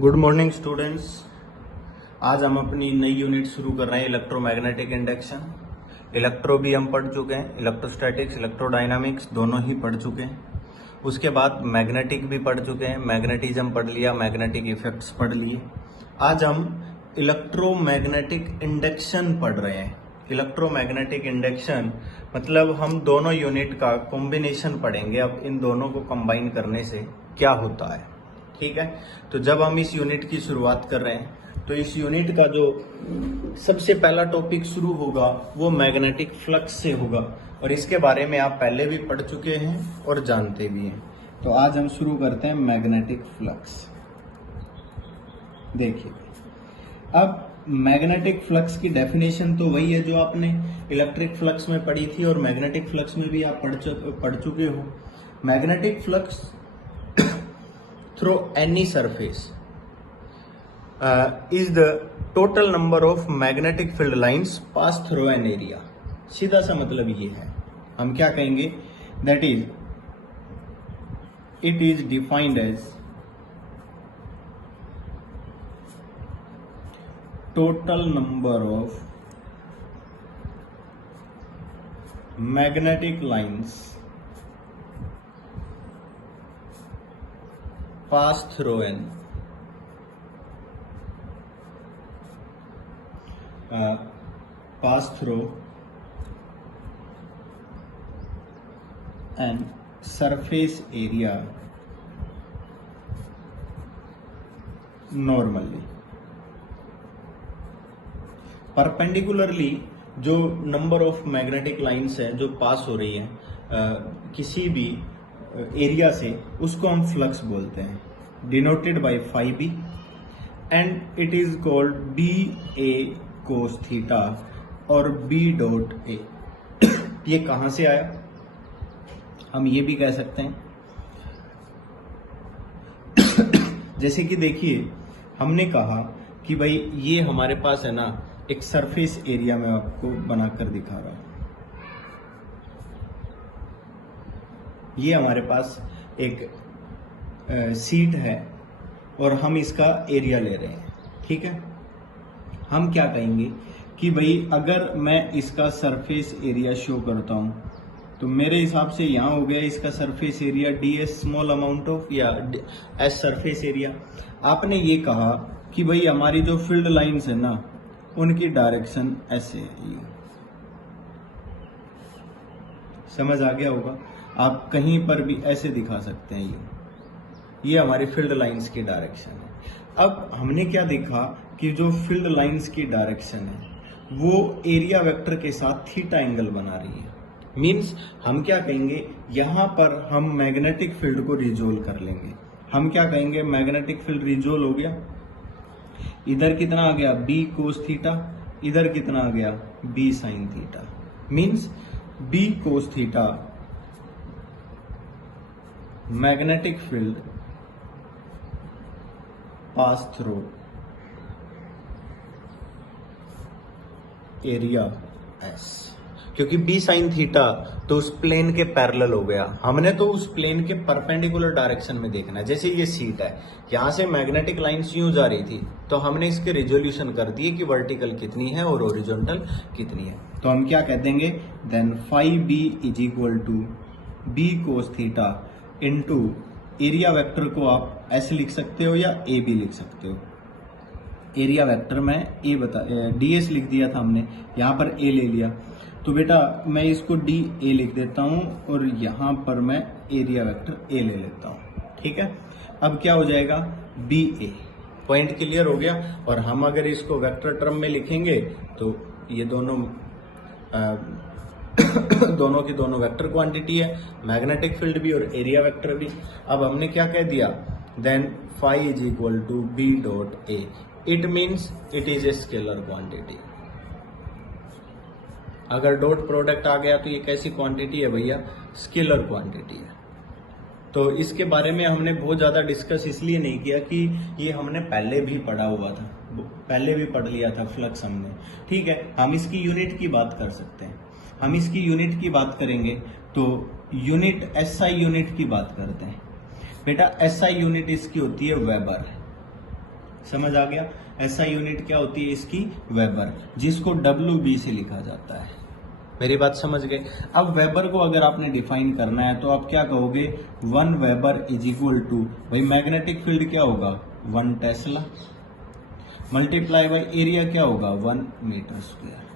Good morning students. आज हम अपनी नई यूनिट शुरू कर रहे हैं इलेक्ट्रोमैग्नेटिक इंडक्शन। इलेक्ट्रो भी हम पढ़ चुके हैं, इलेक्ट्रोस्टैटिक्स इलेक्ट्रोडायनामिक्स दोनों ही पढ़ चुके हैं। उसके बाद मैग्नेटिक भी पढ़ चुके हैं, मैग्नेटिज्म पढ़ लिया, मैग्नेटिक इफेक्ट्स पढ़ लिए। आज हम इलेक्ट्रोमैग्नेटिक इंडक्शन पढ़ रहे हैं। इलेक्ट्रोमैग्नेटिक इंडक्शन मतलब हम दोनों यूनिट का कॉम्बिनेशन पढ़ेंगे। अब इन दोनों को कंबाइन करने से क्या होता है, ठीक है। तो जब हम इस यूनिट की शुरुआत कर रहे हैं तो इस यूनिट का जो सबसे पहला टॉपिक शुरू होगा वो मैग्नेटिक फ्लक्स से होगा, और इसके बारे में आप पहले भी पढ़ चुके हैं और जानते भी हैं। तो आज हम शुरू करते हैं मैग्नेटिक फ्लक्स। देखिए, अब मैग्नेटिक फ्लक्स की डेफिनेशन तो वही है जो आपने इलेक्ट्रिक फ्लक्स में पढ़ी थी और मैग्नेटिक फ्लक्स में भी आप पढ़ चुके हो। Magnetic flux through any surface is the total number of magnetic field lines pass through an area। सीधा सा मतलब ये है, हम क्या कहेंगे, that is it is defined as total number of magnetic lines pass through an surface area normally। Perpendicularly जो number of magnetic lines है जो पास हो रही है किसी भी एरिया से, उसको हम फ्लक्स बोलते हैं, denoted by phi B, and it is called B A cos theta और बी डॉट ए। ये कहां से आया, हम ये भी कह सकते हैं जैसे कि देखिए, हमने कहा कि भाई ये हमारे पास है ना एक सरफेस एरिया में आपको बनाकर दिखा रहा हूं। ये हमारे पास एक सीट है और हम इसका एरिया ले रहे हैं, ठीक है। हम क्या कहेंगे कि भाई अगर मैं इसका सरफेस एरिया शो करता हूं तो मेरे हिसाब से यहां हो गया इसका surface area D S small amount of या एस सरफेस एरिया। आपने ये कहा कि भाई हमारी जो फील्ड लाइंस है ना उनकी डायरेक्शन ऐसे है, समझ आ गया होगा। आप कहीं पर भी ऐसे दिखा सकते हैं, ये हमारी फील्ड लाइंस की डायरेक्शन है। अब हमने क्या देखा कि जो फील्ड लाइंस की डायरेक्शन है वो एरिया वेक्टर के साथ थीटा एंगल बना रही है। मींस हम क्या कहेंगे, यहां पर हम मैग्नेटिक फील्ड को रिजोल्व कर लेंगे। हम क्या कहेंगे, मैग्नेटिक फील्ड रिजोल्व हो गया, इधर कितना आ गया बी कोस थीटा, इधर कितना आ गया B sine theta. Means B cos theta magnetic field pass through area S, क्योंकि बी साइन थीटा तो उस प्लेन के पैरेलल हो गया। हमने तो उस प्लेन के परपेंडिकुलर डायरेक्शन में देखना है। जैसे ये सीट है, यहां से मैग्नेटिक लाइंस यूं जा रही थी तो हमने इसके रिजोल्यूशन कर दिए कि वर्टिकल कितनी है और हॉरिजॉन्टल कितनी है। तो हम क्या कह देंगे, then phi B is equal to B cos theta into area vector को आप ऐसे लिख सकते हो या ए भी लिख सकते हो। एरिया वेक्टर में ए डी एस लिख दिया था हमने, यहां पर ए ले लिया, तो बेटा मैं इसको डी ए लिख देता हूं और यहां पर मैं एरिया वेक्टर ए ले लेता हूं, ठीक है। अब क्या हो जाएगा, बी ए। पॉइंट क्लियर हो गया। और हम अगर इसको वेक्टर टर्म में लिखेंगे तो ये दोनों दोनों की दोनों वेक्टर क्वांटिटी है, मैग्नेटिक फील्ड भी और एरिया वेक्टर भी। अब हमने क्या कह दिया, then phi is equal to B dot A. It means it is a scalar quantity. अगर डॉट प्रोडक्ट आ गया तो ये कैसी क्वांटिटी है भैया, स्केलर क्वांटिटी है। तो इसके बारे में हमने बहुत ज्यादा डिस्कस इसलिए नहीं किया कि ये हमने पहले भी पढ़ा हुआ था, पहले भी पढ़ लिया था फ्लक्स हमने, ठीक है। हम इसकी यूनिट की बात कर सकते हैं। हम इसकी यूनिट की बात करेंगे तो यूनिट एसआई यूनिट की बात करते हैं। बेटा एसआई यूनिट इसकी होती है वेबर, समझ आ गया। एसआई यूनिट क्या होती है इसकी? वेबर, जिसको WB से लिखा जाता है। मेरी बात समझ गए। अब वेबर को अगर आपने डिफाइन करना है तो आप क्या कहोगे? 1 वेबर इज इक्वल टू, भाई मैग्नेटिक फील्ड क्या होगा? 1 टेस्ला मल्टीप्लाई बाई एरिया क्या होगा? 1 मीटर स्क्वायर।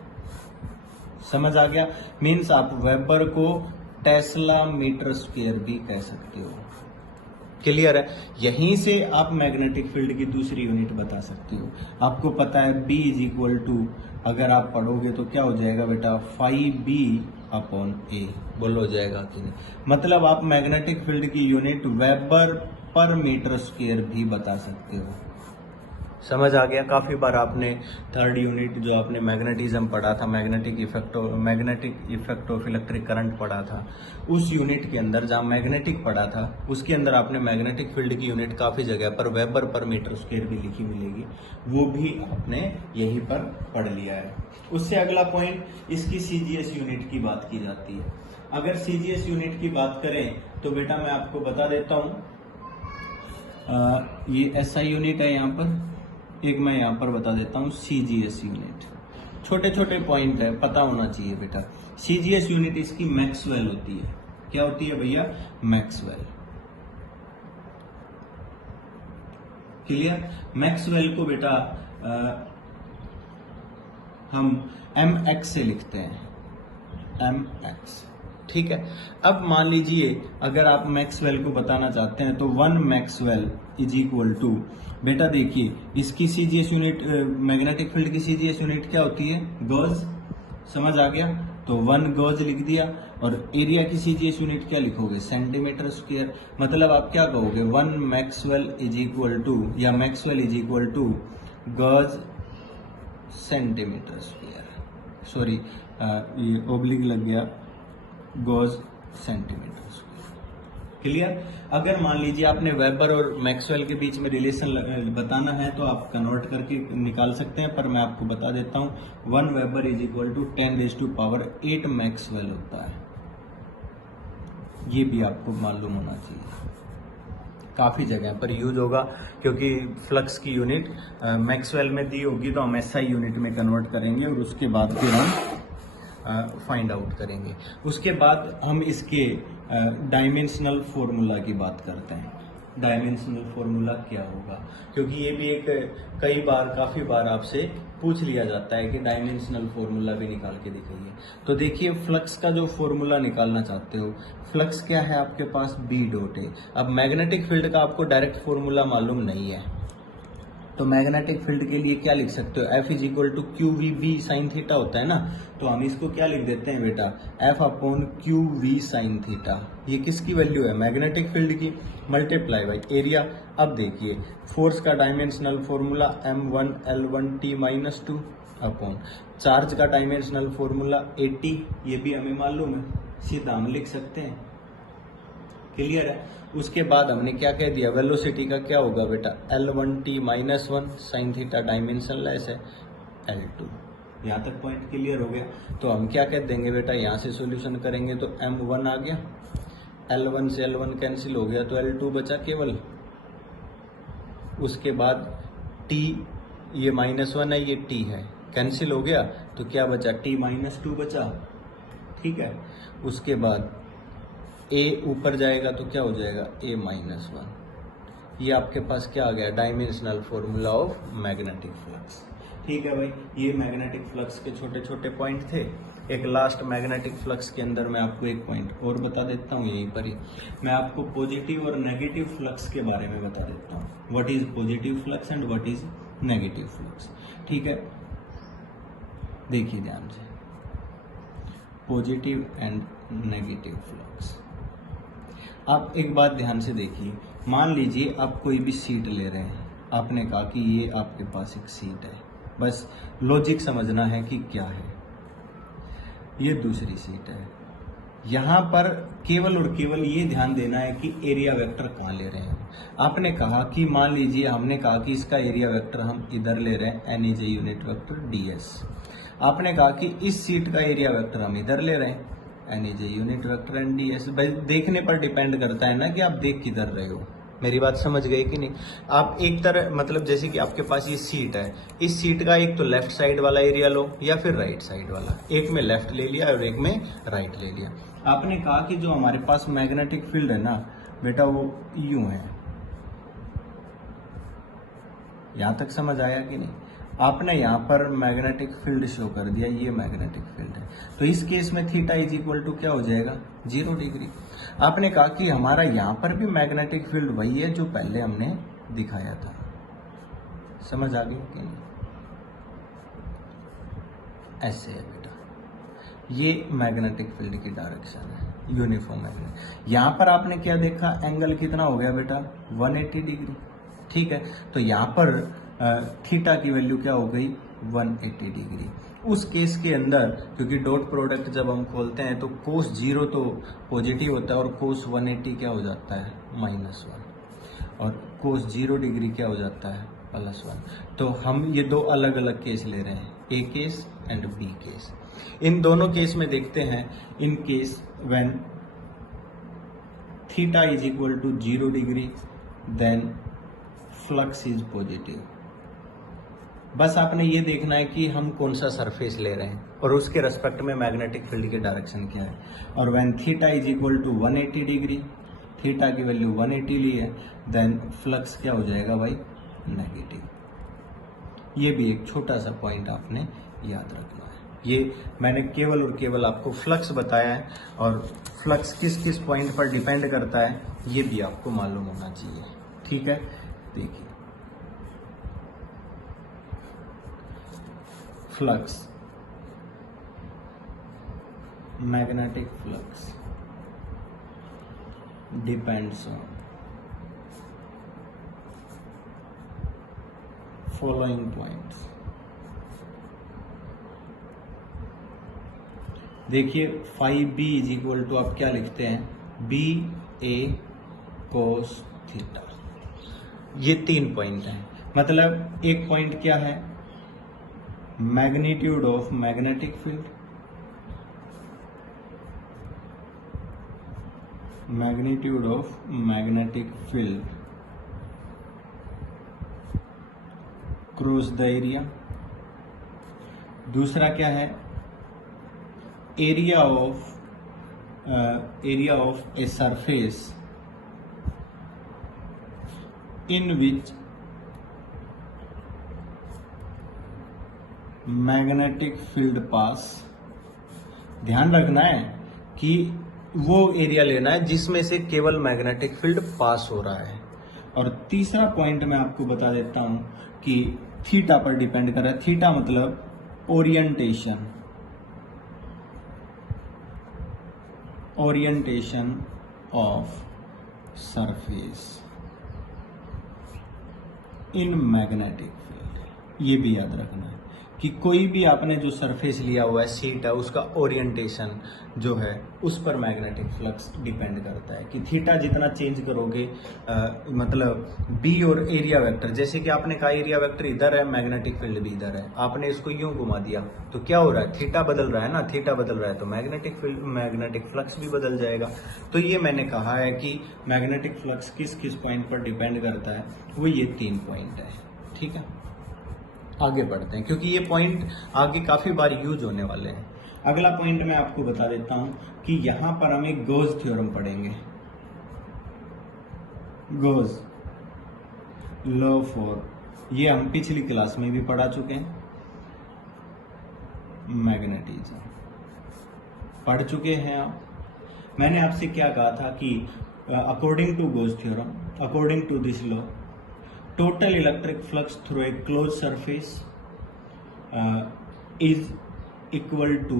समझ आ गया। मीन्स आप वेबर को टेस्ला मीटर स्क्वायर भी कह सकते हो। क्लियर है। यहीं से आप मैग्नेटिक फील्ड की दूसरी यूनिट बता सकते हो। आपको पता है B इज इक्वल टू, अगर आप पढ़ोगे तो क्या हो जाएगा बेटा? 5B upon A। बोलो हो जाएगा कि नहीं? मतलब आप मैग्नेटिक फील्ड की unit weber per metre square भी बता सकते हो। समझ आ गया। काफी बार आपने थर्ड यूनिट जो आपने मैग्नेटिज्म पढ़ा था, magnetic effect of electric current पढ़ा था, उस यूनिट के अंदर जहां मैग्नेटिक पढ़ा था उसके अंदर आपने मैग्नेटिक फील्ड की यूनिट काफी जगह पर वेबर पर मीटर स्क्वायर भी लिखी मिलेगी, वो भी आपने यहीं पर पढ़ लिया है। उससे अगला पॉइंट इसकी CGS यूनिट की बात की जाती है। अगर CGS यूनिट की बात करें तो बेटा मैं आपको बता देता हूं, ये SI यूनिट है यहाँ पर, एक मैं यहाँ पर बता देता हूँ CGS यूनिट। छोटे छोटे पॉइंट है, पता होना चाहिए बेटा। CGS यूनिट इसकी मैक्सवेल होती है। क्या होती है भैया? मैक्सवेल। क्लियर। मैक्सवेल को बेटा हम MX से लिखते हैं, MX। ठीक है। अब मान लीजिए अगर आप मैक्सवेल को बताना चाहते हैं तो 1 मैक्सवेल इज इक्वल टू, बेटा देखिए इसकी CGS यूनिट, मैग्नेटिक फील्ड की CGS यूनिट क्या होती है? गॉज। समझ आ गया। तो 1 गॉज लिख दिया। और एरिया की CGS यूनिट क्या लिखोगे? Centimetre square. मतलब आप क्या कहोगे? 1 मैक्सवेल इज इक्वल टू, या maxwell is equal to gauss centimetre square. Sorry, ये ओब्लिक लग गया, गॉज सेंटीमीटर स्क्वायर। क्लियर। अगर मान लीजिए आपने वेबर और मैक्सवेल के बीच में रिलेशन बताना है तो आप कन्वर्ट करके निकाल सकते हैं, पर मैं आपको बता देता हूं 1 weber is equal to 10⁸ maxwell होता है। ये भी आपको मालूम होना चाहिए। काफी जगह पर यूज होगा क्योंकि फ्लक्स की यूनिट मैक्सवेल में दी होगी तो हम SI यूनिट में कन्वर्ट करेंगे और उसके बाद फिर हम फाइंड आउट करेंगे। उसके बाद हम इसके डायमेंशनल फॉर्मूला की बात करते हैं। डायमेंशनल फॉर्मूला क्या होगा? क्योंकि ये भी एक काफी बार आपसे पूछ लिया जाता है कि डायमेंशनल फॉर्मूला भी निकाल के दिखाइए। तो देखिए फ्लक्स का जो फॉर्मूला निकालना चाहते हो, फ्लक्स क्या है आपके पास? B डॉट है। अब मैग्नेटिक फील्ड का आपको डायरेक्ट फॉर्मूला मालूम नहीं है तो मैग्नेटिक फील्ड के लिए क्या लिख सकते हो? F is equal to QVB sine theta होता है ना, तो हम इसको क्या लिख देते हैं बेटा? F upon QV sine theta. ये किसकी वैल्यू है? मैग्नेटिक फील्ड की, मल्टीप्लाई बाई एरिया। अब देखिए फोर्स का dimensional formula M1L1T-2 upon charge का डायमेंशनल फॉर्मूला AT, ये भी हमें मालूम है, सीधा हम लिख सकते हैं। क्लियर है। उसके बाद हमने क्या कह दिया? वेलोसिटी का क्या होगा बेटा? L1T-1 sine theta dimension less है L2। यहाँ तक पॉइंट क्लियर हो गया। तो हम क्या कह देंगे बेटा? यहाँ से सॉल्यूशन करेंगे तो M1 आ गया, L1 से L1 कैंसिल हो गया तो L2 बचा केवल। उसके बाद T, ये -1 है, ये T है, कैंसिल हो गया तो क्या बचा? T-2 बचा। ठीक है। उसके बाद A ऊपर जाएगा तो क्या हो जाएगा? A-1। ये आपके पास क्या आ गया? Dimensional formula of magnetic flux. ठीक है भाई, ये मैग्नेटिक फ्लक्स के छोटे छोटे पॉइंट थे। एक लास्ट मैग्नेटिक फ्लक्स के अंदर मैं आपको एक पॉइंट और बता देता हूँ, यहीं पर ही मैं आपको पॉजिटिव और नेगेटिव फ्लक्स के बारे में बता देता हूँ। What is positive flux and what is negative flux. ठीक है, देखिए ध्यान से, पॉजिटिव एंड नेगेटिव फ्लक्स। आप एक बात ध्यान से देखिए, मान लीजिए आप कोई भी सीट ले रहे हैं, आपने कहा कि ये आपके पास एक सीट है, बस लॉजिक समझना है कि क्या है। ये दूसरी सीट है, यहाँ पर केवल और केवल ये ध्यान देना है कि एरिया वेक्टर कहाँ ले रहे हैं। आपने कहा कि मान लीजिए हमने कहा कि इसका एरिया वेक्टर हम इधर ले रहे हैं, NEJ यूनिट वेक्टर DS। आपने कहा कि इस सीट का एरिया वेक्टर हम इधर ले रहे हैं, NEJ यूनिट वेक्टर NDS। भाई देखने पर डिपेंड करता है ना कि आप देख किधर रहे हो। मेरी बात समझ गए कि नहीं? आप एक तरह मतलब जैसे कि आपके पास ये सीट है, इस सीट का एक तो लेफ्ट साइड वाला एरिया लो या फिर राइट साइड वाला, एक में लेफ्ट ले लिया और एक में राइट ले लिया। आपने कहा कि जो हमारे पास मैग्नेटिक फील्ड है ना बेटा वो यूं है, यहां तक समझ आया कि नहीं? आपने यहाँ पर मैग्नेटिक फील्ड शो कर दिया, ये मैग्नेटिक फील्ड है, तो इस केस में थीटा इज इक्वल टू क्या हो जाएगा 0 डिग्री। आपने कहा कि हमारा यहाँ पर भी मैग्नेटिक फील्ड वही है जो पहले हमने दिखाया था, समझ आ गई कि नहीं? ऐसे है बेटा, ये मैग्नेटिक फील्ड की डायरेक्शन है, यूनिफॉर्म मैग्नेट। यहाँ पर आपने क्या देखा, एंगल कितना हो गया बेटा 180 डिग्री, ठीक है। तो यहाँ पर थीटा की वैल्यू क्या हो गई 180 डिग्री। उस केस के अंदर क्योंकि डॉट प्रोडक्ट जब हम खोलते हैं तो कोस 0 तो पॉजिटिव होता है और कोस 180 क्या हो जाता है -1, और कोस 0 डिग्री क्या हो जाता है +1। तो हम ये दो अलग अलग केस ले रहे हैं, A case and B case. इन दोनों केस में देखते हैं, in case when theta is equal to 0 degree then flux is positive. बस आपने ये देखना है कि हम कौन सा सरफेस ले रहे हैं और उसके रेस्पेक्ट में मैग्नेटिक फील्ड की डायरेक्शन क्या है। और when theta is equal to 180 degree, theta की वैल्यू 180 ली है, देन फ्लक्स क्या हो जाएगा भाई नेगेटिव। ये भी एक छोटा सा पॉइंट आपने याद रखना है। ये मैंने केवल और केवल आपको फ्लक्स बताया है, और फ्लक्स किस किस पॉइंट पर डिपेंड करता है ये भी आपको मालूम होना चाहिए, ठीक है। देखिए flux, magnetic flux depends on following points. देखिए phi B is equal to आप क्या लिखते हैं, बी ए कोस थीटा। ये 3 पॉइंट हैं, मतलब एक पॉइंट क्या है magnitude of magnetic field, magnitude of magnetic field cross the area. दूसरा क्या है area of a surface in which magnetic field pass. ध्यान रखना है कि वो एरिया लेना है जिसमें से केवल मैग्नेटिक फील्ड पास हो रहा है। और तीसरा पॉइंट मैं आपको बता देता हूं कि थीटा पर डिपेंड कर रहा है। थीटा मतलब orientation, orientation of surface in magnetic field. ये भी याद रखना है कि कोई भी आपने जो सरफेस लिया हुआ है सीट है, उसका ओरिएंटेशन जो है उस पर मैग्नेटिक फ्लक्स डिपेंड करता है। कि थीटा जितना चेंज करोगे मतलब बी और एरिया वेक्टर, जैसे कि आपने कहा एरिया वेक्टर इधर है मैग्नेटिक फील्ड भी इधर है, आपने इसको यूं घुमा दिया तो क्या हो रहा है थीटा बदल रहा है ना, थीटा बदल रहा है तो मैग्नेटिक फील्ड मैग्नेटिक फ्लक्स भी बदल जाएगा। तो ये मैंने कहा है कि मैग्नेटिक फ्लक्स किस किस पॉइंट पर डिपेंड करता है, वो ये 3 पॉइंट है, ठीक है। आगे बढ़ते हैं क्योंकि ये पॉइंट आगे काफी बार यूज होने वाले हैं। अगला पॉइंट मैं आपको बता देता हूं कि यहां पर हम एक गोज थ्योरम पढ़ेंगे। गोज लॉ फॉर, ये हम पिछली क्लास में भी पढ़ा चुके हैं। मैग्नेटिज्म पढ़ चुके हैं आप। मैंने आपसे क्या कहा था कि according to Gauss theorem, according to this law, total electric flux through a closed surface is equal to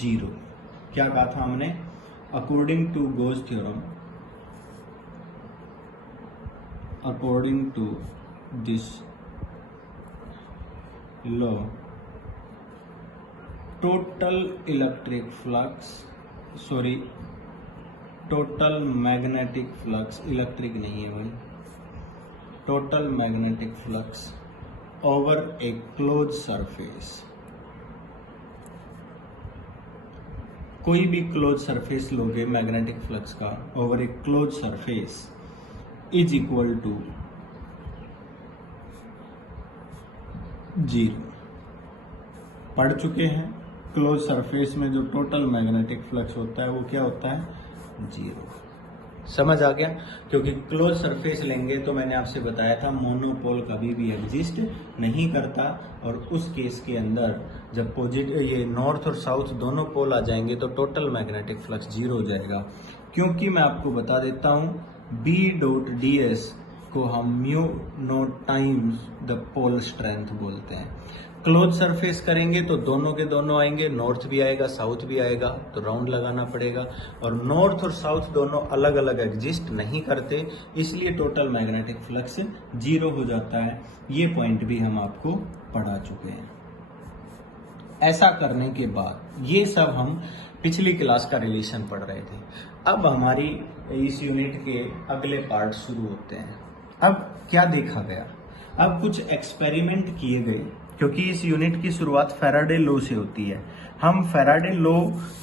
0। क्या कहा था हमने, according to Gauss theorem, according to this law, total electric flux, sorry, total magnetic flux, इलेक्ट्रिक नहीं है भाई, total magnetic flux over a close surface. कोई भी क्लोज सरफेस लोगे मैग्नेटिक फ्लक्स का over a close surface is equal to 0 पढ़ चुके हैं। क्लोज सरफेस में जो टोटल मैग्नेटिक फ्लक्स होता है वो क्या होता है? 0। समझ आ गया? क्योंकि क्लोज सरफेस लेंगे तो मैंने आपसे बताया था मोनोपोल कभी भी एग्जिस्ट नहीं करता, और उस केस के अंदर जब ये नॉर्थ और साउथ दोनों पोल आ जाएंगे तो टोटल मैग्नेटिक फ्लक्स 0 हो जाएगा। क्योंकि मैं आपको बता देता हूं B.ds को हम mu naught times the pole strength बोलते हैं। क्लोज सरफेस करेंगे तो दोनों के दोनों आएंगे, नॉर्थ भी आएगा साउथ भी आएगा, तो राउंड लगाना पड़ेगा। और नॉर्थ और साउथ दोनों अलग अलग एग्जिस्ट नहीं करते, इसलिए टोटल मैग्नेटिक फ्लक्स 0 हो जाता है। ये पॉइंट भी हम आपको पढ़ा चुके हैं। ऐसा करने के बाद ये सब हम पिछली क्लास का रिलेशन पढ़ रहे थे। अब हमारी इस यूनिट के अगले पार्ट शुरू होते हैं। अब क्या देखा गया? अब कुछ एक्सपेरिमेंट किए गए, क्योंकि इस यूनिट की शुरुआत फैराडे लॉ से होती है। हम फैराडे लॉ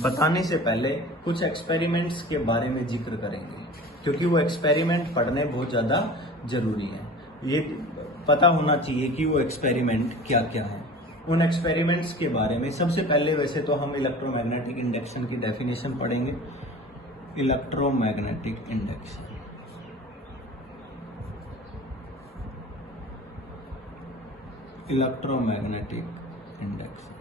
बताने से पहले कुछ एक्सपेरिमेंट्स के बारे में जिक्र करेंगे, क्योंकि वो एक्सपेरिमेंट पढ़ने बहुत ज़्यादा जरूरी है। ये पता होना चाहिए कि वो एक्सपेरिमेंट क्या क्या है। उन एक्सपेरिमेंट्स के बारे में सबसे पहले वैसे तो हम इलेक्ट्रोमैग्नेटिक इंडक्शन की डेफिनेशन पढ़ेंगे। इलेक्ट्रोमैग्नेटिक इंडक्शन, इलेक्ट्रोमैग्नेटिक इंडक्शन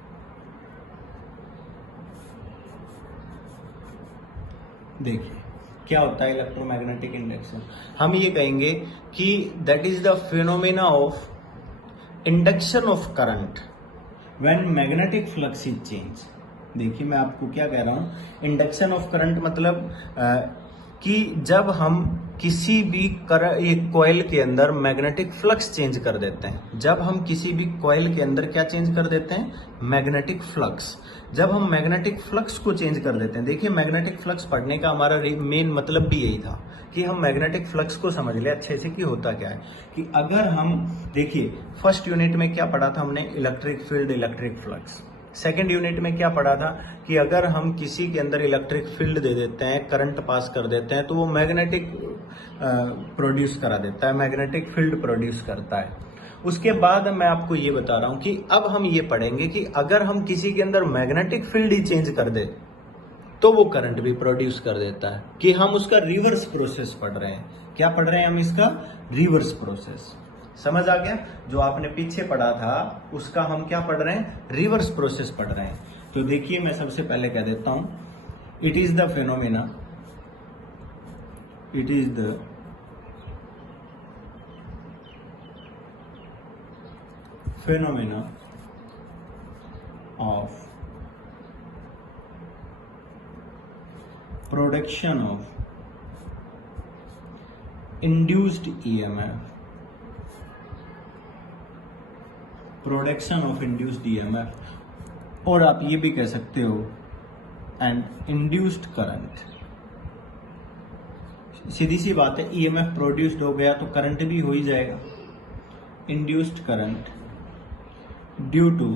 देखिए क्या होता है इलेक्ट्रोमैग्नेटिक इंडक्शन। हम ये कहेंगे कि that is the phenomena of induction of current when magnetic flux is change. देखिए मैं आपको क्या कह रहा हूं, इंडक्शन ऑफ करंट मतलब कि जब हम किसी भी एक कॉइल के अंदर मैग्नेटिक फ्लक्स चेंज कर देते हैं। जब हम किसी भी कॉइल के अंदर क्या चेंज कर देते हैं? Magnetic flux. जब हम मैग्नेटिक फ्लक्स को चेंज कर देते हैं, देखिए मैग्नेटिक फ्लक्स पढ़ने का हमारा मेन मतलब भी यही था कि हम मैग्नेटिक फ्लक्स को समझ ले अच्छे से कि होता क्या है। कि अगर हम देखिए फर्स्ट यूनिट में क्या पढ़ा था हमने? Electric field, electric flux. Second unit में क्या पढ़ा था कि अगर हम किसी के अंदर इलेक्ट्रिक फील्ड दे देते हैं, करंट पास कर देते हैं, तो वो मैग्नेटिक प्रोड्यूस करा देता है, मैग्नेटिक फील्ड प्रोड्यूस करता है। उसके बाद मैं आपको ये बता रहा हूं कि अब हम ये पढ़ेंगे कि अगर हम किसी के अंदर मैग्नेटिक फील्ड ही चेंज कर दे तो वो करंट भी प्रोड्यूस कर देता है, कि हम उसका रिवर्स प्रोसेस पढ़ रहे हैं। क्या पढ़ रहे हैं हम? इसका रिवर्स प्रोसेस। समझ आ गया? जो आपने पीछे पढ़ा था उसका हम क्या पढ़ रहे हैं? रिवर्स प्रोसेस पढ़ रहे हैं। तो देखिए मैं सबसे पहले कह देता हूं, it is the phenomena, it is the phenomena of production of induced EMF, production of induced EMF, और आप ये भी कह सकते हो एंड इंड्यूस्ड करंट। सीधी सी बात है, ईएमएफ प्रोड्यूस्ड हो गया तो करंट भी हो ही जाएगा। Induced current due to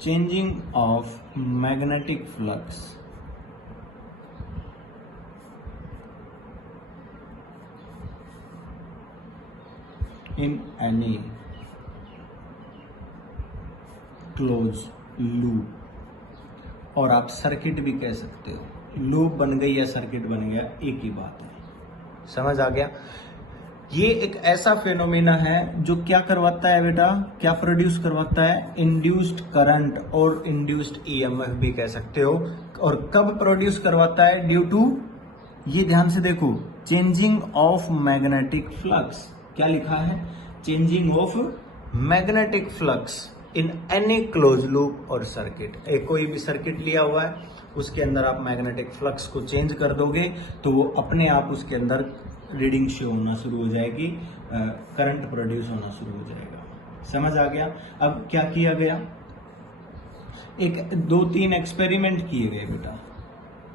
changing of magnetic flux in any closed loop, और आप सर्किट भी कह सकते हो। लूप बन गई या सर्किट बन गया, एक ही बात है। समझ आ गया? ये एक ऐसा फेनोमेना है जो क्या करवाता है बेटा? क्या प्रोड्यूस करवाता है? इंड्यूस्ड करंट और इंड्यूस्ड ईएमएफ भी कह सकते हो। और कब प्रोड्यूस करवाता है? ड्यू टू, ये ध्यान से देखो, चेंजिंग ऑफ मैग्नेटिक फ्लक्स। क्या लिखा है? Changing of magnetic flux in any close loop और सर्किट। एक कोई भी सर्किट लिया हुआ है, उसके अंदर आप मैग्नेटिक फ्लक्स को चेंज कर दोगे तो वो अपने आप उसके अंदर रीडिंग शो होना शुरू हो जाएगी, करंट प्रोड्यूस होना शुरू हो जाएगा। समझ आ गया? अब क्या किया गया? एक 2-3 एक्सपेरिमेंट किए गए बेटा,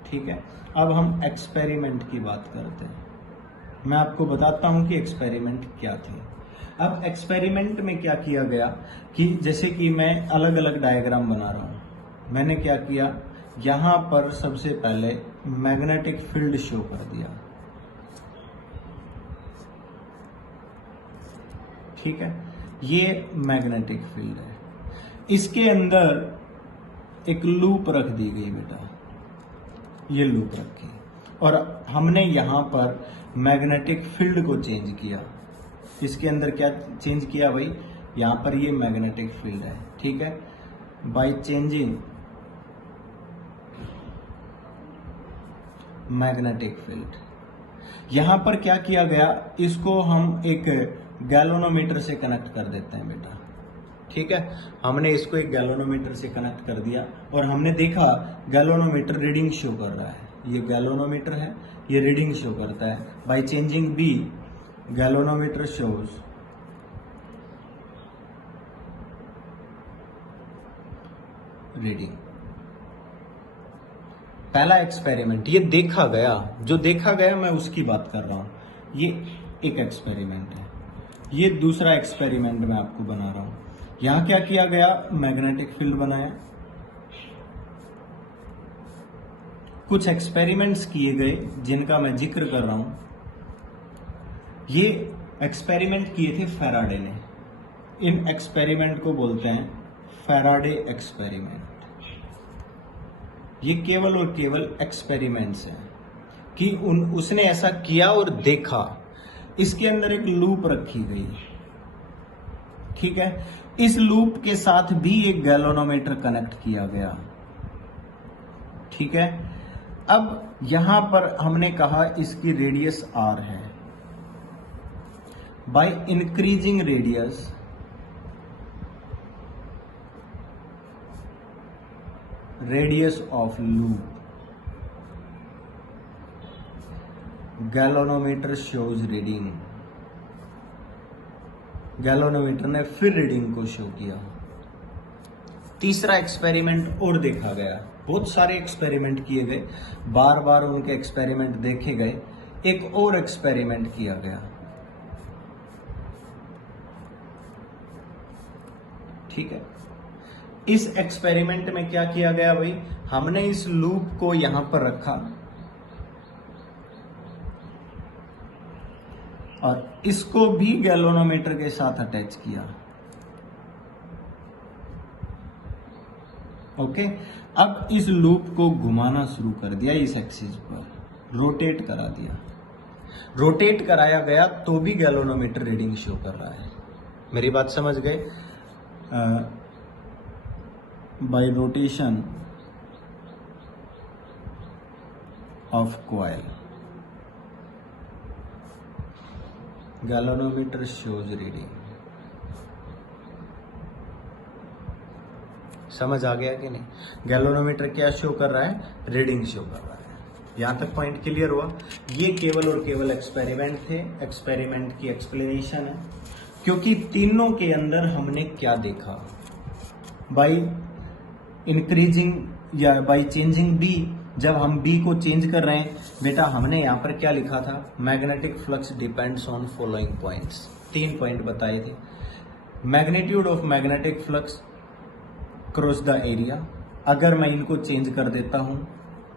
ठीक है। अब हम एक्सपेरिमेंट की बात करते हैं। मैं आपको बताता हूं कि एक्सपेरिमेंट क्या थे। अब एक्सपेरिमेंट में क्या किया गया कि जैसे कि मैं अलग अलग डायग्राम बना रहा हूं। मैंने क्या किया यहां पर सबसे पहले मैग्नेटिक फील्ड शो कर दिया, ठीक है, ये मैग्नेटिक फील्ड है। इसके अंदर एक लूप रख दी गई बेटा, ये लूप रखी और हमने यहां पर मैग्नेटिक फील्ड को चेंज किया। इसके अंदर क्या चेंज किया भाई, यहां पर ये मैग्नेटिक फील्ड है, ठीक है, बाय चेंजिंग मैग्नेटिक फील्ड। यहां पर क्या किया गया, इसको हम एक गैल्वेनोमीटर से कनेक्ट कर देते हैं बेटा, ठीक है, हमने इसको एक गैल्वेनोमीटर से कनेक्ट कर दिया और हमने देखा गैल्वेनोमीटर रीडिंग शो कर रहा है, ये गैल्वेनोमीटर है, ये रीडिंग शो करता है। By changing B galvanometer shows reading. पहला एक्सपेरिमेंट ये देखा गया, जो देखा गया मैं उसकी बात कर रहा हूं, ये एक एक्सपेरिमेंट है। ये दूसरा एक्सपेरिमेंट मैं आपको बना रहा हूं। यहां क्या किया गया, मैग्नेटिक फील्ड बनाया, कुछ एक्सपेरिमेंट्स किए गए जिनका मैं जिक्र कर रहा हूं। ये एक्सपेरिमेंट किए थे फैराडे ने, इन एक्सपेरिमेंट को बोलते हैं फैराडे एक्सपेरिमेंट। ये केवल और केवल एक्सपेरिमेंट्स हैं कि उसने ऐसा किया और देखा। इसके अंदर एक लूप रखी गई, ठीक है, इस लूप के साथ भी एक गैल्वेनोमीटर कनेक्ट किया गया, ठीक है। अब यहां पर हमने कहा इसकी रेडियस r है, by increasing radius of loop galvanometer shows reading. Galvanometer ने फिर रीडिंग को शो किया। तीसरा एक्सपेरिमेंट और देखा गया, बहुत सारे एक्सपेरिमेंट किए गए, बार बार उनके एक्सपेरिमेंट देखे गए। एक और एक्सपेरिमेंट किया गया, ठीक है। इस एक्सपेरिमेंट में क्या किया गया भाई, हमने इस लूप को यहां पर रखा और इसको भी गैल्वेनोमीटर के साथ अटैच किया, ओके। अब इस लूप को घुमाना शुरू कर दिया, इस एक्सिस पर रोटेट करा दिया। रोटेट कराया गया तो भी गैल्वेनोमीटर रीडिंग शो कर रहा है। मेरी बात समझ गए? Bye rotation of coil galvanometer shows reading. समझ आ गया कि नहीं? गैल्वेनोमीटर क्या शो कर रहा है, रीडिंग शो कर रहा है। यहां तक पॉइंट क्लियर हुआ? ये केवल और केवल एक्सपेरिमेंट थे, एक्सपेरिमेंट की एक्सप्लेनेशन है। क्योंकि तीनों के अंदर हमने क्या देखा, बाई इंक्रीजिंग या बाई चेंजिंग बी, जब हम बी को चेंज कर रहे हैं बेटा, हमने यहां पर क्या लिखा था, magnetic flux depends on following points. 3 point बताए थे। Magnitude of magnetic flux cross the area, अगर मैं इनको चेंज कर देता हूं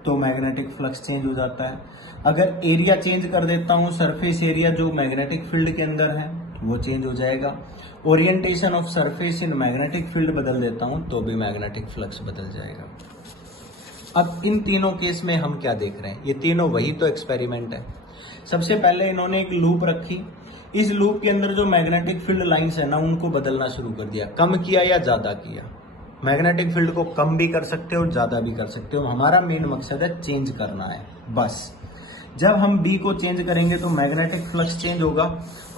तो मैग्नेटिक फ्लक्स चेंज हो जाता है। अगर एरिया चेंज कर देता हूं, सरफेस एरिया जो मैग्नेटिक फील्ड के अंदर है वो चेंज हो जाएगा। Orientation of surface in magnetic field बदल देता हूं तो भी मैग्नेटिक फ्लक्स बदल जाएगा। अब इन तीनों केस में हम क्या देख रहे हैं, ये तीनों वही तो एक्सपेरिमेंट है। सबसे पहले इन्होंने एक लूप रखी, इस लूप के अंदर जो मैग्नेटिक फील्ड लाइंस है ना, उनको बदलना शुरू कर दिया। कम किया या ज्यादा किया, मैग्नेटिक फील्ड को कम भी कर सकते हो, ज्यादा भी कर सकते हो। हमारा मेन मकसद है चेंज करना है बस। जब हम बी को चेंज करेंगे तो मैग्नेटिक फ्लक्स चेंज होगा,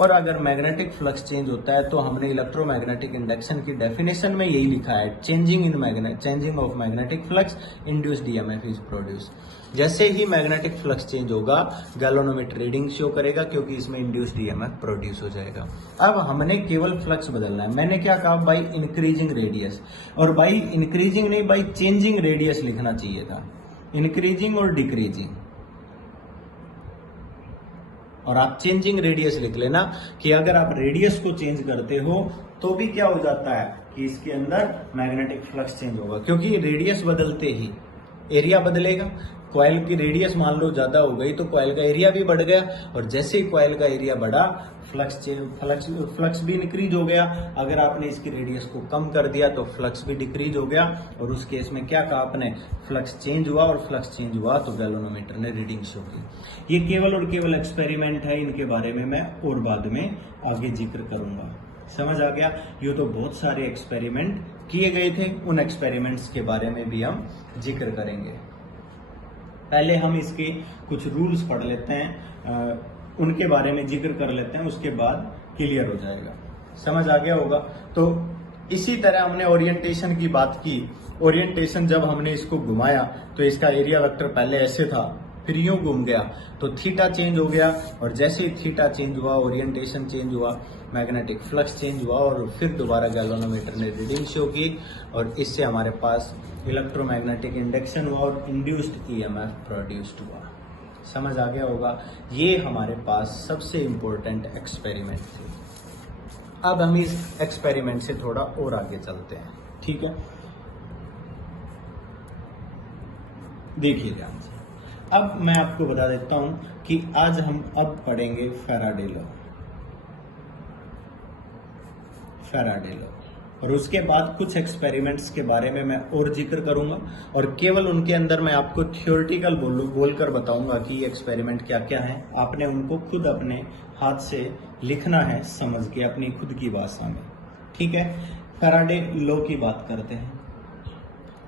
और अगर मैग्नेटिक फ्लक्स चेंज होता है तो हमने इलेक्ट्रोमैग्नेटिक इंडक्शन की डेफिनेशन में यही लिखा है, changing of magnetic flux induced EMF is produce. जैसे ही मैग्नेटिक फ्लक्स चेंज होगा, गैल्वेनोमीटर रीडिंग शो करेगा, क्योंकि इसमें इंड्यूस्ड ईएमएफ प्रोड्यूस हो जाएगा। अब हमने केवल फ्लक्स बदलना है। मैंने क्या कहा, बाई इंक्रीजिंग रेडियस, और बाई इंक्रीजिंग नहीं, बाई चेंजिंग रेडियस लिखना चाहिए था, इंक्रीजिंग और डिक्रीजिंग। और आप चेंजिंग रेडियस लिख लेना कि अगर आप रेडियस को चेंज करते हो तो भी क्या हो जाता है कि इसके अंदर मैग्नेटिक फ्लक्स चेंज होगा, क्योंकि रेडियस बदलते ही एरिया बदलेगा, कॉइल की रेडियस मान लो ज्यादा हो गई तो कॉइल का एरिया भी बढ़ गया, और जैसे ही कॉइल का एरिया बढ़ा फ्लक्स भी इंक्रीज हो गया। अगर आपने इसकी रेडियस को कम कर दिया तो फ्लक्स भी डिक्रीज हो गया, और उस केस में क्या कहा आपने, फ्लक्स चेंज हुआ, और फ्लक्स चेंज हुआ तो गैल्वेनोमीटर ने रीडिंग शो की। ये केवल और केवल एक्सपेरिमेंट है, इनके बारे में मैं और बाद में आगे जिक्र करूंगा। समझ आ गया? ये तो बहुत सारे एक्सपेरिमेंट किए गए थे, उन एक्सपेरिमेंट्स के बारे में भी हम जिक्र करेंगे। पहले हम इसके कुछ रूल्स पढ़ लेते हैं, उनके बारे में जिक्र कर लेते हैं, उसके बाद क्लियर हो जाएगा। समझ आ गया होगा? तो इसी तरह हमने ओरिएंटेशन की बात की। ओरिएंटेशन जब हमने इसको घुमाया तो इसका एरिया वेक्टर पहले ऐसे था, फिर यूं घूम गया तो थीटा चेंज हो गया, और जैसे ही थीटा चेंज हुआ ओरिएंटेशन चेंज हुआ, मैग्नेटिक फ्लक्स चेंज हुआ, और फिर दोबारा गैल्वेनोमीटर ने रीडिंग शो की, और इससे हमारे पास इलेक्ट्रोमैग्नेटिक इंडक्शन हुआ और इंड्यूस्ड ईएमएफ प्रोड्यूस्ड हुआ। समझ आ गया होगा? ये हमारे पास सबसे इंपॉर्टेंट एक्सपेरिमेंट थे। अब हम इस एक्सपेरिमेंट से थोड़ा और आगे चलते हैं, ठीक है? देखिए ध्यान से, अब मैं आपको बता देता हूं कि आज हम अब पढ़ेंगे फैराडे लॉ, और उसके बाद कुछ एक्सपेरिमेंट्स के बारे में मैं और जिक्र करूंगा, और केवल उनके अंदर मैं आपको थियोरेटिकल बोलकर बताऊंगा कि ये एक्सपेरिमेंट क्या क्या है। आपने उनको खुद अपने हाथ से लिखना है, समझ के अपनी खुद की भाषा में, ठीक है? फैराडे लॉ की बात करते हैं।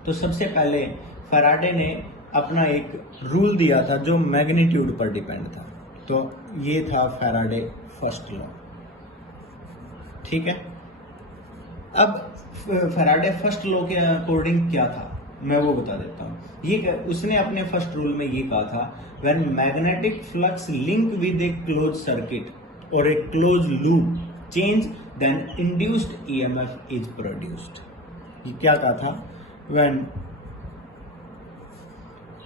तो सबसे पहले फैराडे ने अपना एक रूल दिया था जो मैग्नीट्यूड पर डिपेंड था, तो ये था फैराडे फर्स्ट लॉ, ठीक है? अब फैराडे फर्स्ट लॉ के अकॉर्डिंग क्या था मैं वो बता देता हूं। ये उसने अपने फर्स्ट रूल में ये कहा था, when magnetic flux link with a close circuit और a close loop change then induced EMF is produced. ये क्या कहा था? When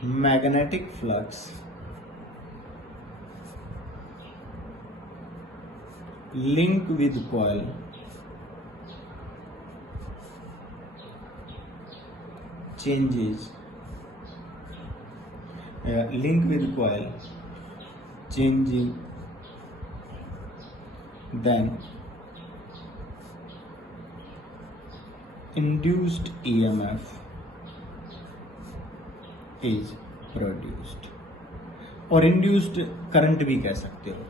magnetic flux link with coil changes link with coil changing then induced EMF is produced, और induced current भी कह सकते हो।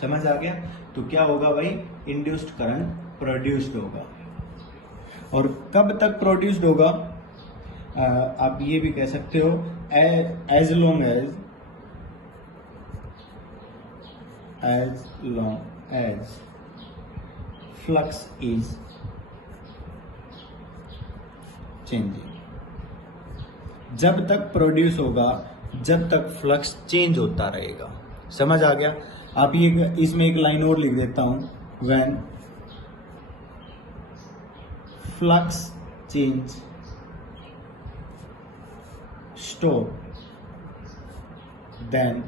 समझ आ गया? तो क्या होगा भाई? इंड्यूस्ड करंट प्रोड्यूस्ड होगा। और कब तक प्रोड्यूस्ड होगा? आप ये भी कह सकते हो as long as flux is changing. जब तक प्रोड्यूस होगा, जब तक फ्लक्स चेंज होता रहेगा। समझ आ गया? आप ये इसमें एक लाइन और लिख देता हूं, when flux change stop then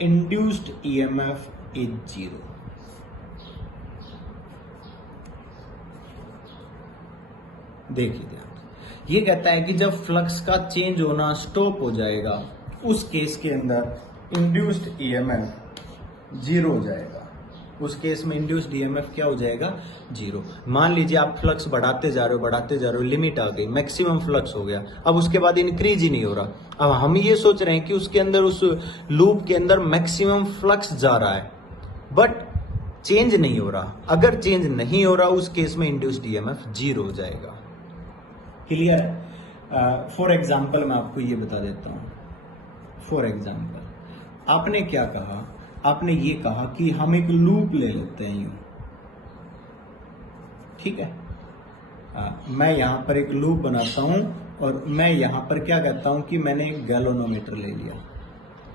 induced EMF is 0। देखिए ध्यान, ये कहता है कि जब फ्लक्स का चेंज होना स्टॉप हो जाएगा उस केस के अंदर इंड्यूस्ड EMF 0 हो जाएगा। उस केस में इंड्यूस्ड ईएमएफ क्या हो जाएगा? 0। मान लीजिए आप फ्लक्स बढ़ाते जा रहे हो, लिमिट आ गई, मैक्सिमम फ्लक्स हो गया, अब उसके बाद इंक्रीज ही नहीं हो रहा। अब हम ये सोच रहे हैं कि उसके अंदर, उस लूप के अंदर मैक्सिमम फ्लक्स जा रहा है, बट चेंज नहीं हो रहा। अगर चेंज नहीं हो रहा उस केस में इंड्यूस्ड ईएमएफ 0 हो जाएगा। क्लियर? फॉर एग्जाम्पल मैं आपको ये बता देता हूं। फॉर एग्जाम्पल आपने क्या कहा? आपने ये कहा कि हम एक लूप ले लेते हैं यूं, ठीक है? मैं यहां पर एक लूप बनाता हूं, और मैं यहां पर क्या कहता हूं कि मैंने एक गैल्वेनोमीटर ले लिया,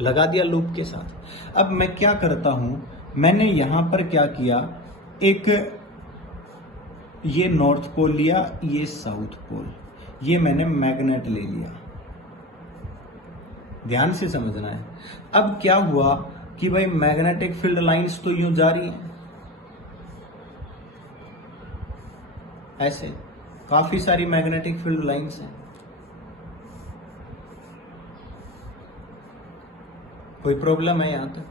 लगा दिया लूप के साथ। अब मैं क्या करता हूं, मैंने यहां पर क्या किया, एक ये नॉर्थ पोल लिया, ये साउथ पोल, ये मैंने मैग्नेट ले लिया। ध्यान से समझना है। अब क्या हुआ कि भाई मैग्नेटिक फील्ड लाइंस तो यूं जा रही हैं, ऐसे काफी सारी मैग्नेटिक फील्ड लाइंस हैं, कोई प्रॉब्लम है यहां तक?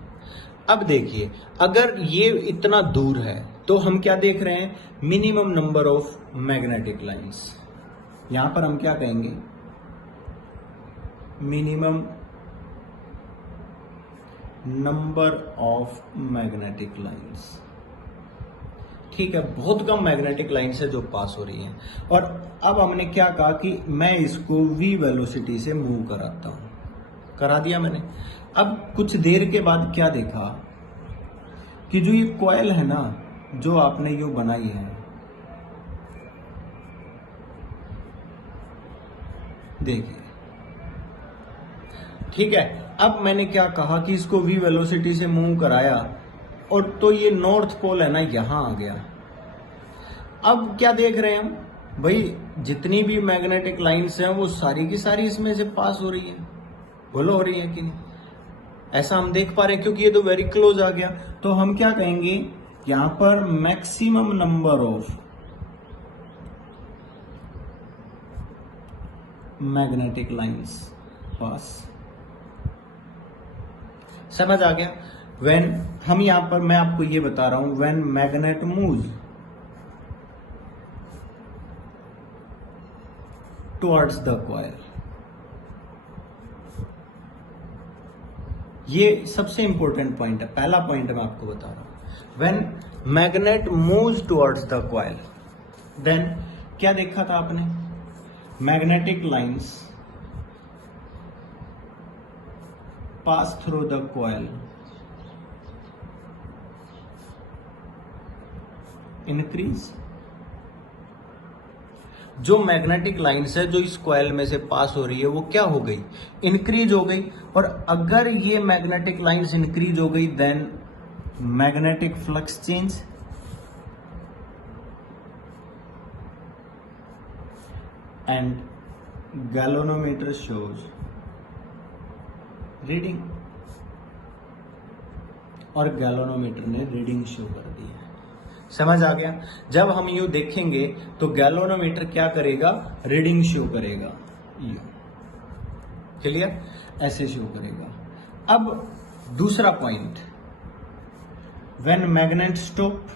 अब देखिए, अगर ये इतना दूर है तो हम क्या देख रहे हैं, minimum number of magnetic lines. यहां पर हम क्या कहेंगे, minimum number of magnetic lines. ठीक है, बहुत कम मैग्नेटिक लाइंस है जो पास हो रही हैं। और अब हमने क्या कहा कि मैं इसको v वेलोसिटी से मूव कराता हूं, करा दिया मैंने। अब कुछ देर के बाद क्या देखा कि जो ये कॉइल है ना, जो आपने यू बनाई है, देखिए, ठीक है। अब मैंने क्या कहा कि इसको v वेलोसिटी से मूव कराया, और तो ये नॉर्थ पोल है ना यहां आ गया। अब क्या देख रहे हैं हम, भाई जितनी भी मैग्नेटिक लाइंस हैं वो सारी की सारी इसमें से पास हो रही है, बोलो हो रही है कि नहीं? ऐसा हम देख पा रहे हैं क्योंकि ये तो वेरी क्लोज आ गया। तो हम क्या कहेंगे, यहां पर maximum number of magnetic lines pass. समझ आ गया? व्हेन हम यहां पर, मैं आपको ये बता रहा हूं, when magnet moves towards the coil, ये सबसे इंपॉर्टेंट पॉइंट है, पहला पॉइंट मैं आपको बता रहा हूं। When magnet moves towards the coil, then क्या देखा था आपने, magnetic lines pass through the coil, increase. जो मैग्नेटिक लाइंस है जो इस कॉइल में से पास हो रही है वो क्या हो गई, इंक्रीज हो गई। और अगर ये मैग्नेटिक लाइंस इंक्रीज हो गई, then magnetic flux change, and galvanometer shows reading, और गैल्वेनोमीटर ने रीडिंग शो कर दी है। समझ आ गया? जब हम यू देखेंगे तो गैल्वेनोमीटर क्या करेगा, रीडिंग शो करेगा, यू, क्लियर, ऐसे शो करेगा। अब दूसरा point, when magnet stop,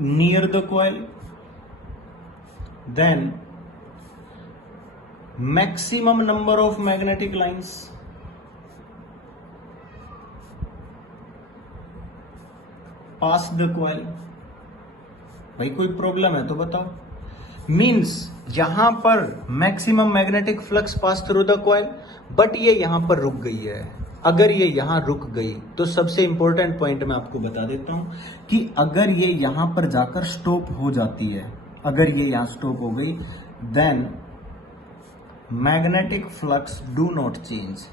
near the coil, then maximum number of magnetic lines pass the coil. भाई कोई प्रॉब्लम है तो बताओ। मीन्स यहां पर maximum magnetic flux pass through the coil, but ये यहां पर रुक गई है। अगर ये यहां रुक गई तो सबसे इंपॉर्टेंट पॉइंट मैं आपको बता देता हूं कि अगर ये यहां पर जाकर स्टॉप हो जाती है, अगर ये यहां स्टॉप हो गई, then magnetic flux do not change.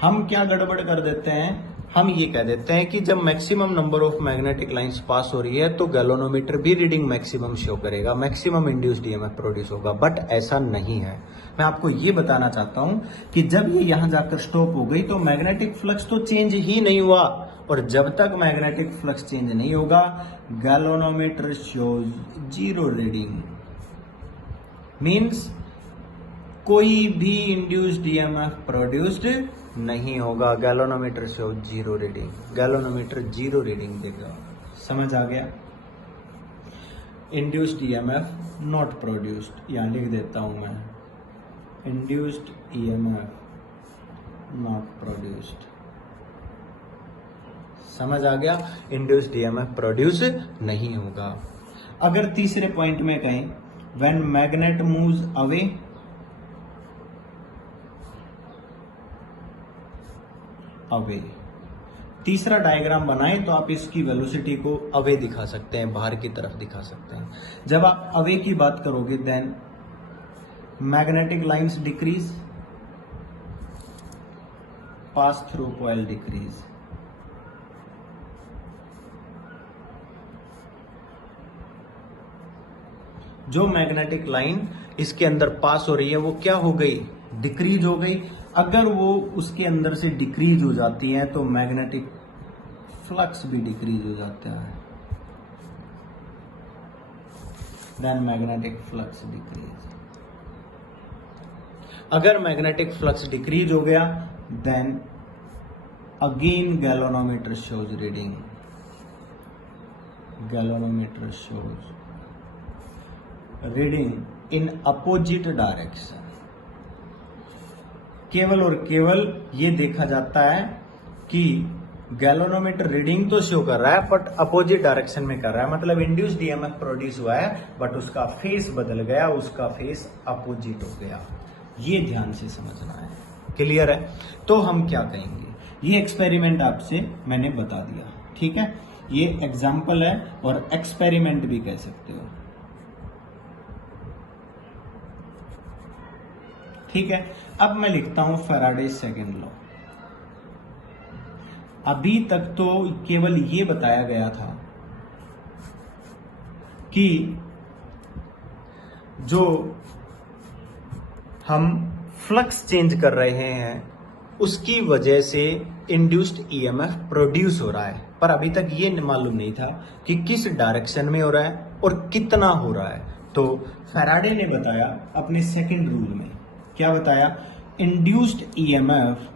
हम क्या गड़बड़ कर देते हैं, हम ये कह देते हैं कि जब maximum number of magnetic lines pass हो रही है तो गैल्वेनोमीटर भी रीडिंग मैक्सिमम शो करेगा, मैक्सिमम इंड्यूस्ड ईएमएफ प्रोड्यूस होगा। बट ऐसा नहीं है। मैं आपको ये बताना चाहता हूं कि जब ये यहां जाकर स्टॉप हो गई तो मैग्नेटिक फ्लक्स तो चेंज ही नहीं हुआ, और जब तक मैग्नेटिक फ्लक्स चेंज नहीं होगा galvanometer shows zero reading. Means कोई भी इंड्यूस्ड ईएमएफ प्रोड्यूस्ड नहीं होगा, galvanometer show zero reading, galvanometer zero reading देगा। समझ आ गया? इंड्यूस्ड ईएमएफ नॉट प्रोड्यूस्ड, यहां लिख देता हूं मैं, इंड्यूस्ड ईएमएफ नॉट प्रोड्यूस्ड। समझ आ गया? इंड्यूस्ड ईएमएफ प्रोड्यूस नहीं होगा। अगर तीसरे पॉइंट में कहें, when magnet moves away, away, तीसरा डायग्राम बनाएं तो आप इसकी वेलोसिटी को अवे दिखा सकते हैं, बाहर की तरफ दिखा सकते हैं। जब आप अवे की बात करोगे, then magnetic lines decrease, pass through coil decrease. जो मैग्नेटिक लाइन इसके अंदर पास हो रही है वो क्या हो गई, डिक्रीज हो गई। अगर वो उसके अंदर से डिक्रीज हो जाती है तो मैग्नेटिक फ्लक्स भी डिक्रीज हो जाता है। Then magnetic flux decrease. अगर मैग्नेटिक फ्लक्स डिक्रीज हो गया then again galvanometer shows reading, galvanometer shows reading in opposite direction. केवल और केवल ये देखा जाता है कि गैल्वेनोमीटर रीडिंग तो शो कर रहा है बट अपोजिट डायरेक्शन में कर रहा है, मतलब इंड्यूस्ड ईएमएफ प्रोड्यूस हुआ है बट उसका फेस बदल गया, उसका फेस अपोजिट हो गया। ये ध्यान से समझना है, क्लियर है? तो हम क्या कहेंगे, ये एक्सपेरिमेंट आपसे मैंने बता दिया, ठीक है? ये एग्जाम्पल है और एक्सपेरिमेंट भी कह सकते हो, ठीक है? अब मैं लिखता हूं फैराडे सेकंड लॉ। अभी तक तो केवल ये बताया गया था कि जो हम फ्लक्स चेंज कर रहे हैं उसकी वजह से इंड्यूस्ड ईएमएफ प्रोड्यूस हो रहा है, पर अभी तक ये मालूम नहीं था कि किस डायरेक्शन में हो रहा है और कितना हो रहा है। तो फैराडे ने बताया अपने सेकंड रूल में, क्या बताया? Induced EMF,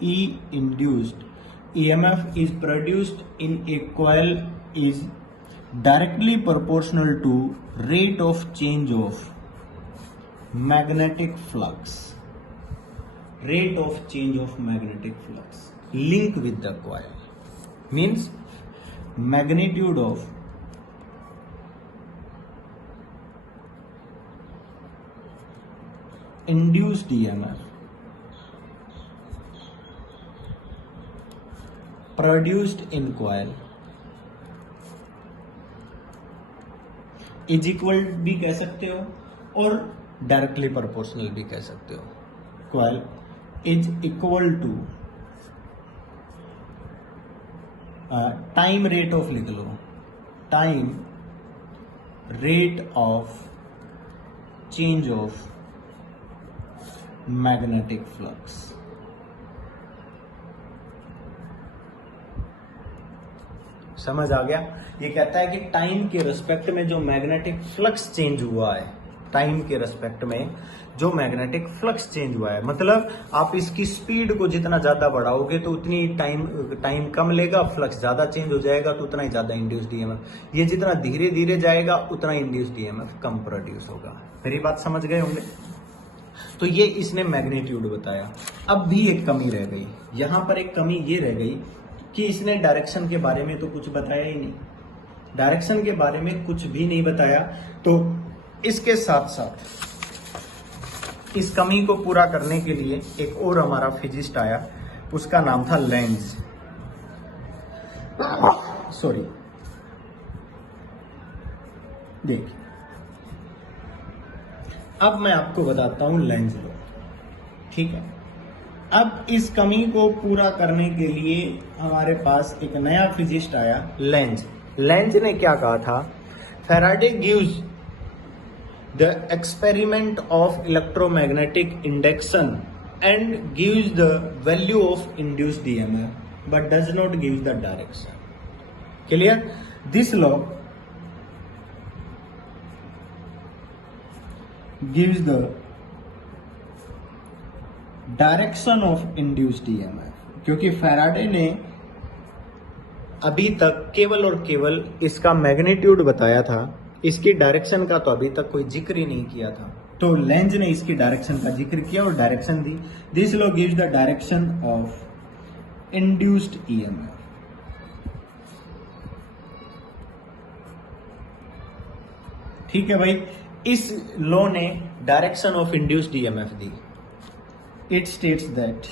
induced EMF is produced in a coil is directly proportional to rate of change of magnetic flux, rate of change of magnetic flux link with the coil, means magnitude of induced EMF produced in coil is equal भी कह सकते हो और directly proportional भी कह सकते हो। Coil is equal to time rate of लिख लो, time rate of change of magnetic flux. समझ आ गया? ये कहता है कि टाइम के रिस्पेक्ट में जो मैग्नेटिक फ्लक्स चेंज हुआ है, टाइम के रिस्पेक्ट में जो मैग्नेटिक फ्लक्स चेंज हुआ है, मतलब आप इसकी स्पीड को जितना ज्यादा बढ़ाओगे तो उतनी टाइम कम लेगा, फ्लक्स ज्यादा चेंज हो जाएगा तो उतना ही ज्यादा इंड्यूस्ड ईएमएफ। ये जितना धीरे धीरे जाएगा उतना इंड्यूस्ड ईएमएफ कम प्रोड्यूस होगा। मेरी बात समझ गए होंगे? तो ये इसने मैग्नीट्यूड बताया। अब भी एक कमी रह गई, यहां पर एक कमी ये रह गई कि इसने डायरेक्शन के बारे में तो कुछ बताया ही नहीं, डायरेक्शन के बारे में कुछ भी नहीं बताया। तो इसके साथ साथ इस कमी को पूरा करने के लिए एक और हमारा फिजिस्ट आया, उसका नाम था लेंज। सॉरी, देखिए अब मैं आपको बताता हूं लेंज लॉ, ठीक है? अब इस कमी को पूरा करने के लिए हमारे पास एक नया फिजिस्ट आया, लेंज। लेंज ने क्या कहा था? Faraday gives the experiment of electromagnetic induction and gives the value of induced EMF but does not give the direction. Clear? This law gives the direction of induced EMF, क्योंकि Faraday ने अभी तक केवल और केवल इसका मैग्नीट्यूड बताया था, इसकी डायरेक्शन का तो अभी तक कोई जिक्र ही नहीं किया था। तो लेंज ने इसकी डायरेक्शन का जिक्र किया और direction the. This law gives the direction of induced EMF. ठीक है भाई, इस लॉ ने direction of induced EMF the. It states that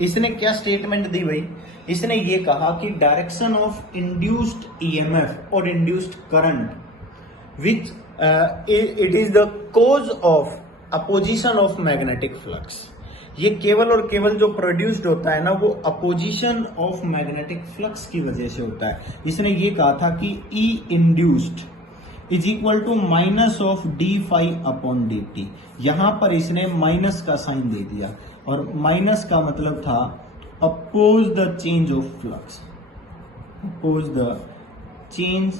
इसने क्या स्टेटमेंट दी भाई? इसने ये कहा कि डायरेक्शन ऑफ इंड्यूस्ड ईएमएफ और induced current which it is the cause of opposition of magnetic flux. ये केवल और केवल जो प्रोड्यूस्ड होता है ना, वो अपोजिशन ऑफ मैग्नेटिक फ्लक्स की वजह से होता है। इसने ये कहा था कि E induced is equal to minus of d phi upon d t. यहां पर इसने माइनस का साइन दे दिया और माइनस का मतलब था oppose the change of flux, oppose the change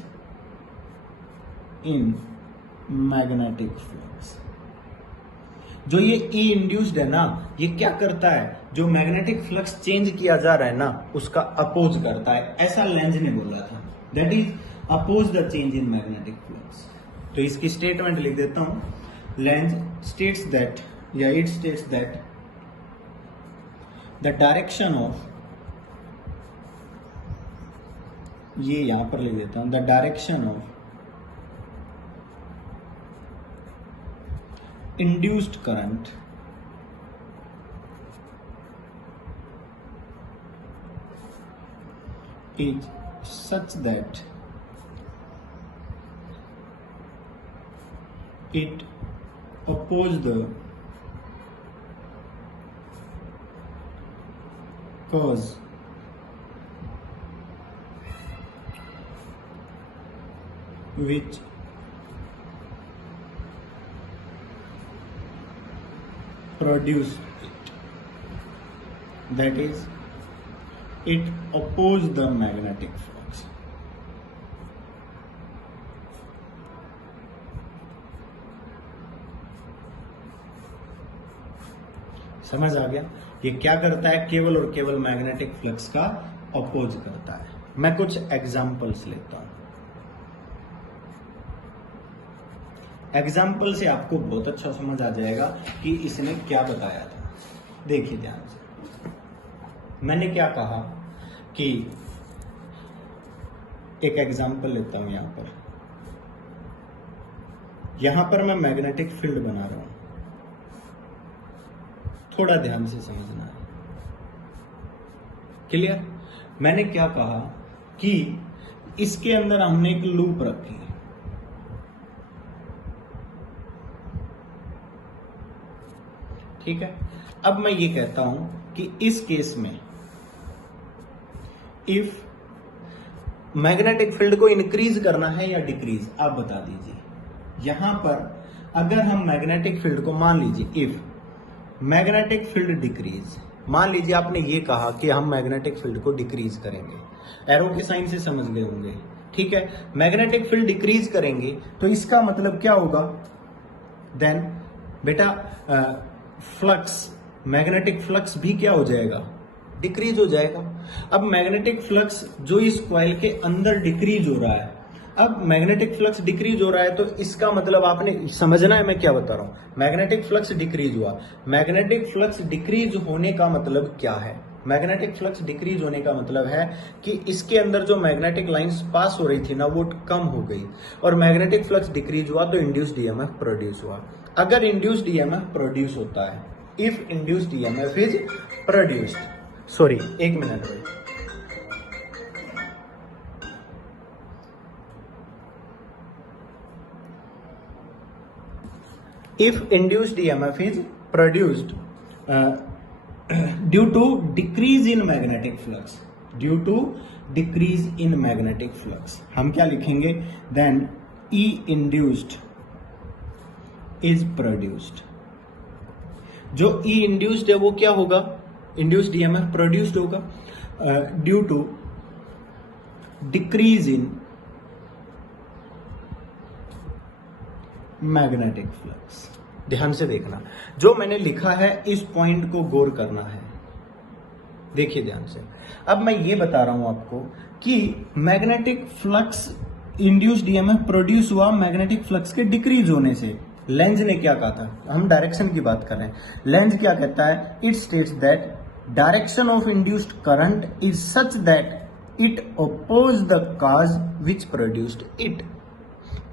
in magnetic flux. जो ये E इंड्यूस्ड है ना, ये क्या करता है, जो मैग्नेटिक फ्लक्स चेंज किया जा रहा है ना उसका अपोज करता है, ऐसा लेंज ने बोला था, that is oppose the change in magnetic flux. तो इसकी स्टेटमेंट लिख देता हूं. लेंज स्टेट्स दैट, या it states that the direction of, ये यहां पर लिख देता हूं, the direction of induced current is such that it opposes the cause which produce it, that is it opposes the magnetic flux. समझ आ गया, ये क्या करता है, केवल और केवल मैग्नेटिक फ्लक्स का अपोज करता है. मैं कुछ एग्जांपल्स लेता हूं. एग्जाम्पल से आपको बहुत अच्छा समझ आ जाएगा कि इसने क्या बताया था. देखिए ध्यान से, मैंने क्या कहा कि एक एग्जाम्पल लेता हूं. यहां पर मैं मैग्नेटिक फील्ड बना रहा हूं, थोड़ा ध्यान से समझना है. क्लियर? मैंने क्या कहा कि इसके अंदर हमने एक लूप रखी, ठीक है. अब मैं ये कहता हूं कि इस केस में इफ मैग्नेटिक फील्ड को इंक्रीज करना है या डिक्रीज, आप बता दीजिए. यहां पर अगर हम मैग्नेटिक फील्ड को, मान लीजिए इफ मैग्नेटिक फील्ड डिक्रीज, मान लीजिए आपने ये कहा कि हम मैग्नेटिक फील्ड को डिक्रीज करेंगे, एरो के साइन से समझ गए होंगे, ठीक है. मैग्नेटिक फील्ड डिक्रीज करेंगे तो इसका मतलब क्या होगा, देन बेटा फ्लक्स, मैग्नेटिक फ्लक्स भी क्या हो जाएगा, डिक्रीज हो जाएगा. अब मैग्नेटिक फ्लक्स जो इस कॉइल के अंदर डिक्रीज हो रहा है, अब मैग्नेटिक फ्लक्स डिक्रीज हो रहा है तो इसका मतलब आपने समझना है मैं क्या बता रहा हूं. मैग्नेटिक फ्लक्स डिक्रीज हुआ, मैग्नेटिक फ्लक्स डिक्रीज होने का मतलब क्या है, मैग्नेटिक फ्लक्स डिक्रीज होने का मतलब है कि इसके अंदर जो मैग्नेटिक लाइंस पास हो रही थी ना वो कम हो गई, और मैग्नेटिक फ्लक्स डिक्रीज हुआ तो इंड्यूस्ड ईएमएफ प्रोड्यूस हुआ. अगर इंड्यूस्ड ईएमएफ प्रोड्यूस होता है, if induced EMF is produced, sorry एक मिनट भाई, if induced EMF is produced due to decrease in magnetic flux, due to decrease in magnetic flux, हम क्या लिखेंगे, then E induced is produced. जो E induced है वो क्या होगा, induced EMF produced होगा due to decrease in magnetic flux. ध्यान से देखना, जो मैंने लिखा है इस पॉइंट को गौर करना है. देखिए ध्यान से, अब मैं ये बता रहा हूं आपको कि magnetic flux induced EMF produce हुआ मैग्नेटिक फ्लक्स के डिक्रीज होने से. लेंज ने क्या कहा था, हम डायरेक्शन की बात कर रहे हैं. लेंज क्या कहता है, it states that direction of induced current is such that it oppose the cause which produced it.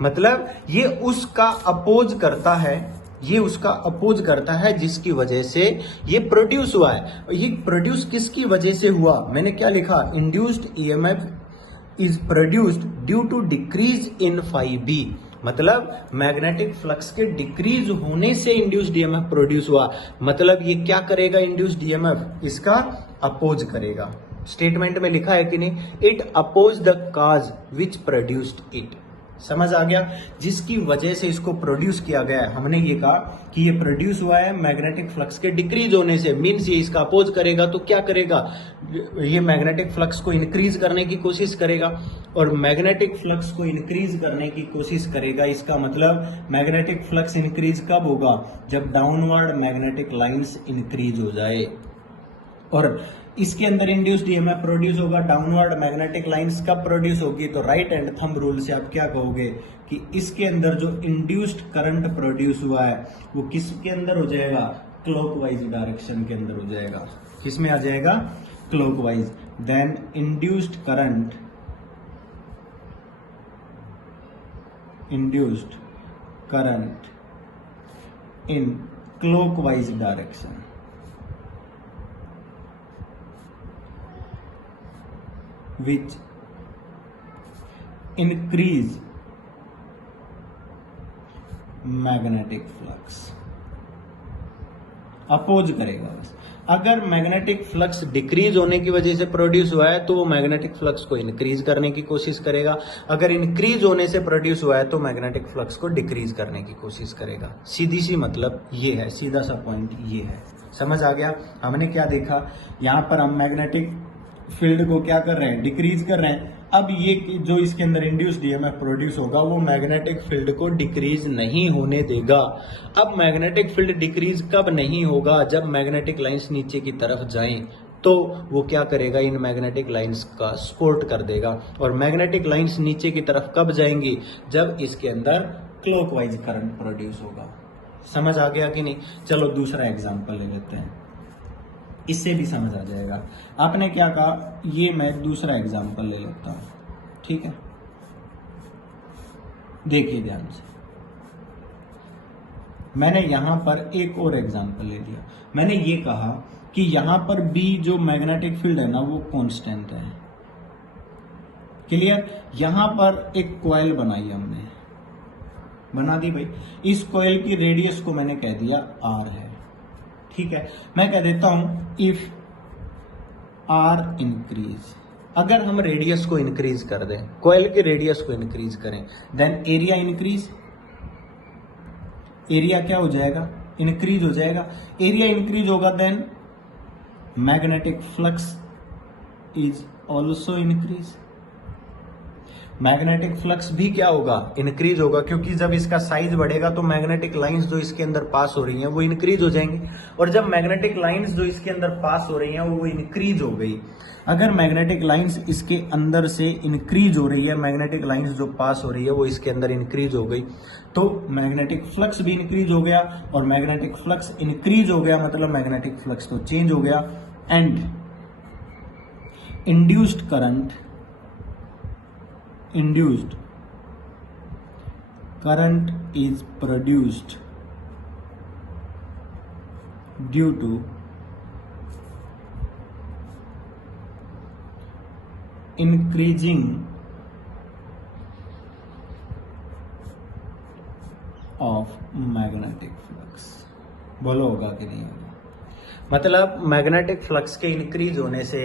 मतलब ये उसका अपोज करता है, ये उसका अपोज करता है जिसकी वजह से ये प्रोड्यूस हुआ है. ये प्रोड्यूस किसकी वजह से हुआ, मैंने क्या लिखा, induced EMF is produced due to decrease in phi B. मतलब मैग्नेटिक फ्लक्स के डिक्रीज होने से इंड्यूस्ड ईएमएफ प्रोड्यूस हुआ. मतलब ये क्या करेगा, इंड्यूस्ड ईएमएफ इसका अपोज करेगा. स्टेटमेंट में लिखा है कि नहीं, it oppose the cause which produced it. समझ आ गया? जिसकी वजह से इसको प्रोड्यूस किया गया है। हमने ये कहा कि ये प्रोड्यूस हुआ है मैग्नेटिक फ्लक्स के डिक्रीज होने से, मींस ये इसका अपोज करेगा तो क्या करेगा, ये मैग्नेटिक फ्लक्स को इंक्रीज करने की कोशिश करेगा, और मैग्नेटिक फ्लक्स को इंक्रीज करने की कोशिश करेगा। इसका मतलब मैग्नेटिक फ्लक्स इंक्रीज कब होगा, जब डाउनवर्ड मैग्नेटिक लाइंस इंक्रीज हो जाए, और इसके अंदर इंड्यूस्ड ईएमएफ प्रोड्यूस होगा। डाउनवर्ड मैग्नेटिक लाइंस कब प्रोड्यूस होगी, तो राइट हैंड थंब रूल से आप क्या कहोगे कि इसके अंदर जो इंड्यूस्ड करंट प्रोड्यूस हुआ है वो किसके अंदर हो जाएगा, क्लॉकवाइज डायरेक्शन के अंदर हो जाएगा। किस में आ जाएगा, clockwise. Then induced current in clockwise direction which increase magnetic flux, oppose करेगा बस। अगर मैग्नेटिक फ्लक्स डिक्रीज होने की वजह से प्रोड्यूस हुआ है तो वो मैग्नेटिक फ्लक्स को इंक्रीज करने की कोशिश करेगा, अगर इंक्रीज होने से प्रोड्यूस हुआ है तो मैग्नेटिक फ्लक्स को डिक्रीज करने की कोशिश करेगा। सीधी सी मतलब ये है, सीधा सा पॉइंट ये है। समझ आ गया? हमने क्या देखा, यहां पर हम मैग्नेटिक फील्ड को क्या कर रहे हैं, डिक्रीज कर रहे हैं। अब ये जो इसके अंदर इंड्यूस्ड ईएमएफ प्रोड्यूस होगा वो मैग्नेटिक फील्ड को डिक्रीज नहीं होने देगा। अब मैग्नेटिक फील्ड डिक्रीज कब नहीं होगा, जब मैग्नेटिक लाइंस नीचे की तरफ जाएं, तो वो क्या करेगा, इन मैग्नेटिक लाइंस का सपोर्ट कर देगा। और मैग्नेटिक लाइंस नीचे की तरफ कब जाएंगी, जब इसके अंदर क्लॉकवाइज करंट प्रोड्यूस होगा। समझ आ गया कि नहीं? चलो दूसरा एग्जांपल ले लेते हैं, इससे भी समझ आ जाएगा। आपने क्या कहा, ये मैं दूसरा एग्जांपल ले लेता हूं, ठीक है? देखिए ध्यान से, मैंने यहां पर एक और एग्जांपल ले लिया। मैंने ये कहा कि यहां पर बी जो मैग्नेटिक फील्ड है ना वो कांस्टेंट है। क्लियर? यहां पर एक कॉइल बनाई हमने, बना दी भाई। इस कॉइल की रेडियस को मैंने कह दिया आर है, ठीक है? मैं कह देता हूं इफ आर इंक्रीज, अगर हम रेडियस को इंक्रीज कर दें, कॉइल के रेडियस को इंक्रीज करें, देन एरिया इंक्रीज, एरिया क्या हो जाएगा, इंक्रीज हो जाएगा। एरिया इंक्रीज होगा then magnetic flux is also increase, magnetic flux भी क्या होगा, इंक्रीज होगा, क्योंकि जब इसका साइज बढ़ेगा तो मैग्नेटिक लाइंस जो इसके अंदर पास हो रही हैं वो इंक्रीज हो जाएंगी, और जब मैग्नेटिक लाइंस जो इसके अंदर पास हो रही हैं वो इंक्रीज हो गई। अगर मैग्नेटिक लाइंस इसके अंदर से इंक्रीज हो रही है, मैग्नेटिक लाइंस जो पास हो रही है वो इसके अंदर इंक्रीज हो गई, तो मैग्नेटिक फ्लक्स भी इंक्रीज हो गया, और मैग्नेटिक फ्लक्स इंक्रीज हो गया मतलब मैग्नेटिक फ्लक्स तो चेंज हो गया, and induced current is produced due to increasing of magnetic flux। बोलो होगा कि नहीं होगा? मतलब मैग्नेटिक फ्लक्स के इंक्रीज होने से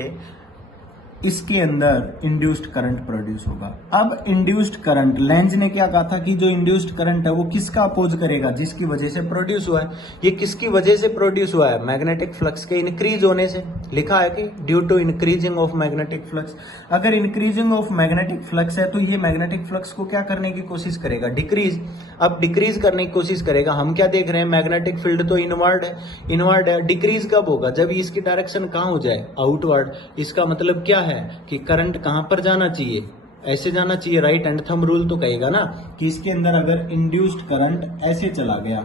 इसके अंदर इंड्यूस्ड करंट प्रोड्यूस होगा। अब इंड्यूस्ड करंट, लेंज ने क्या कहा था कि जो इंड्यूस्ड करंट है वो किसका अपोज करेगा, जिसकी वजह से प्रोड्यूस हुआ है। ये किसकी वजह से प्रोड्यूस हुआ है, मैग्नेटिक फ्लक्स के इंक्रीज होने से। लिखा है कि due to increasing of magnetic flux. अगर इंक्रीजिंग ऑफ मैग्नेटिक फ्लक्स है तो ये मैग्नेटिक फ्लक्स को क्या करने की कोशिश करेगा, डिक्रीज। अब डिक्रीज करने की कोशिश करेगा। हम क्या देख रहे हैं, मैग्नेटिक फील्ड तो इनवर्ड है, डिक्रीज कब होगा, जब इसकी डायरेक्शन कहां हो जाए, आउटवर्ड। इसका मतलब क्या है कि करंट कहां पर जाना चाहिए, ऐसे जाना चाहिए। राइट हैंड थंब रूल तो कहेगा ना कि इसके अंदर अगर इंड्यूस्ड करंट ऐसे चला गया,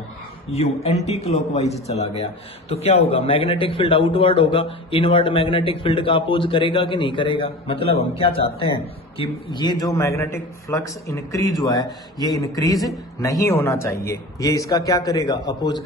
यू एंटी क्लॉकवाइज चला गया, तो क्या होगा, मैग्नेटिक फील्ड आउटवर्ड होगा। इनवर्ड मैग्नेटिक फील्ड का अपोज करेगा कि नहीं करेगा। मतलब हम क्या चाहते हैं कि ये जो मैग्नेटिक फ्लक्स इंक्रीज हुआ है ये इंक्रीज नहीं होना चाहिए, ये इसका क्या करेगा, अपोज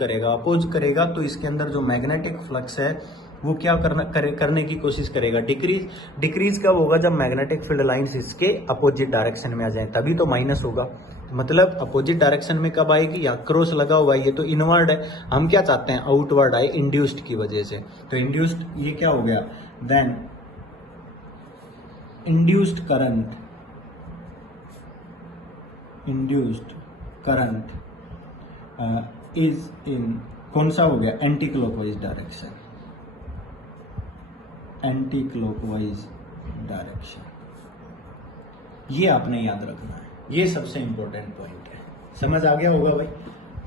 करेगा। तो इसके अंदर जो मैग्नेटिक फ्लक्स है वो क्या करने की कोशिश करेगा, डिक्रीज कब होगा, जब मैग्नेटिक फील्ड लाइंस इसके अपोजिट डायरेक्शन में आ जाए, तभी तो माइनस होगा। मतलब अपोजिट डायरेक्शन में कब आएगी, या क्रॉस लगा हुआ है, ये तो इनवर्ड है। हम क्या चाहते हैं, आउटवर्ड आए, इंड्यूस्ड की वजह से। तो इंड्यूस्ड ये क्या हो गया, then induced current induced current is in, कौन सा हो गया, anti clockwise direction, anti clockwise direction. ये आपने याद रखना है, ये सबसे इंपॉर्टेंट पॉइंट है। समझ आ गया होगा भाई,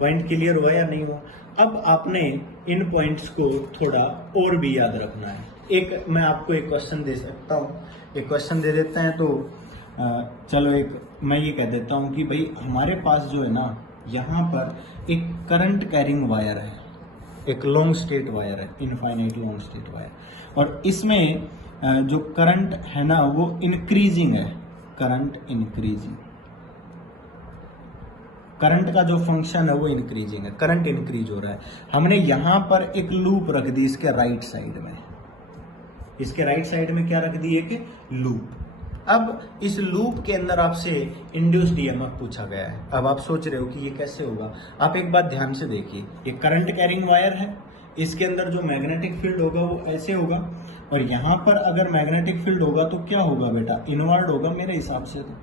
पॉइंट क्लियर हुआ या नहीं हुआ? अब आपने इन पॉइंट्स को थोड़ा और भी याद रखना है। एक मैं आपको एक क्वेश्चन दे सकता हूँ, एक क्वेश्चन दे देते हैं तो चलो एक मैं ये कह देता हूँ कि भाई हमारे पास जो है ना, यहाँ पर एक करंट कैरिंग वायर है, एक लॉन्ग स्टेट वायर है, इनफाइनाइट लॉन्ग स्टेट वायर, और इसमें जो करंट है ना वो इंक्रीजिंग है, करंट इंक्रीजिंग, करंट का जो फंक्शन है वो इंक्रीजिंग है, करंट इंक्रीज हो रहा है। हमने यहां पर एक लूप रख दी इसके राइट साइड में, इसके राइट साइड में क्या रख दी, एक लूप। अब इस लूप के अंदर आपसे इंड्यूस्ड ईएमएफ पूछा गया है। अब आप सोच रहे हो कि ये कैसे होगा। आप एक बात ध्यान से देखिए, ये करंट कैरिंग वायर है, इसके अंदर जो मैग्नेटिक फील्ड होगा वो ऐसे होगा, और यहां पर अगर मैग्नेटिक फील्ड होगा तो क्या होगा बेटा, इनवर्ड होगा मेरे हिसाब से, तो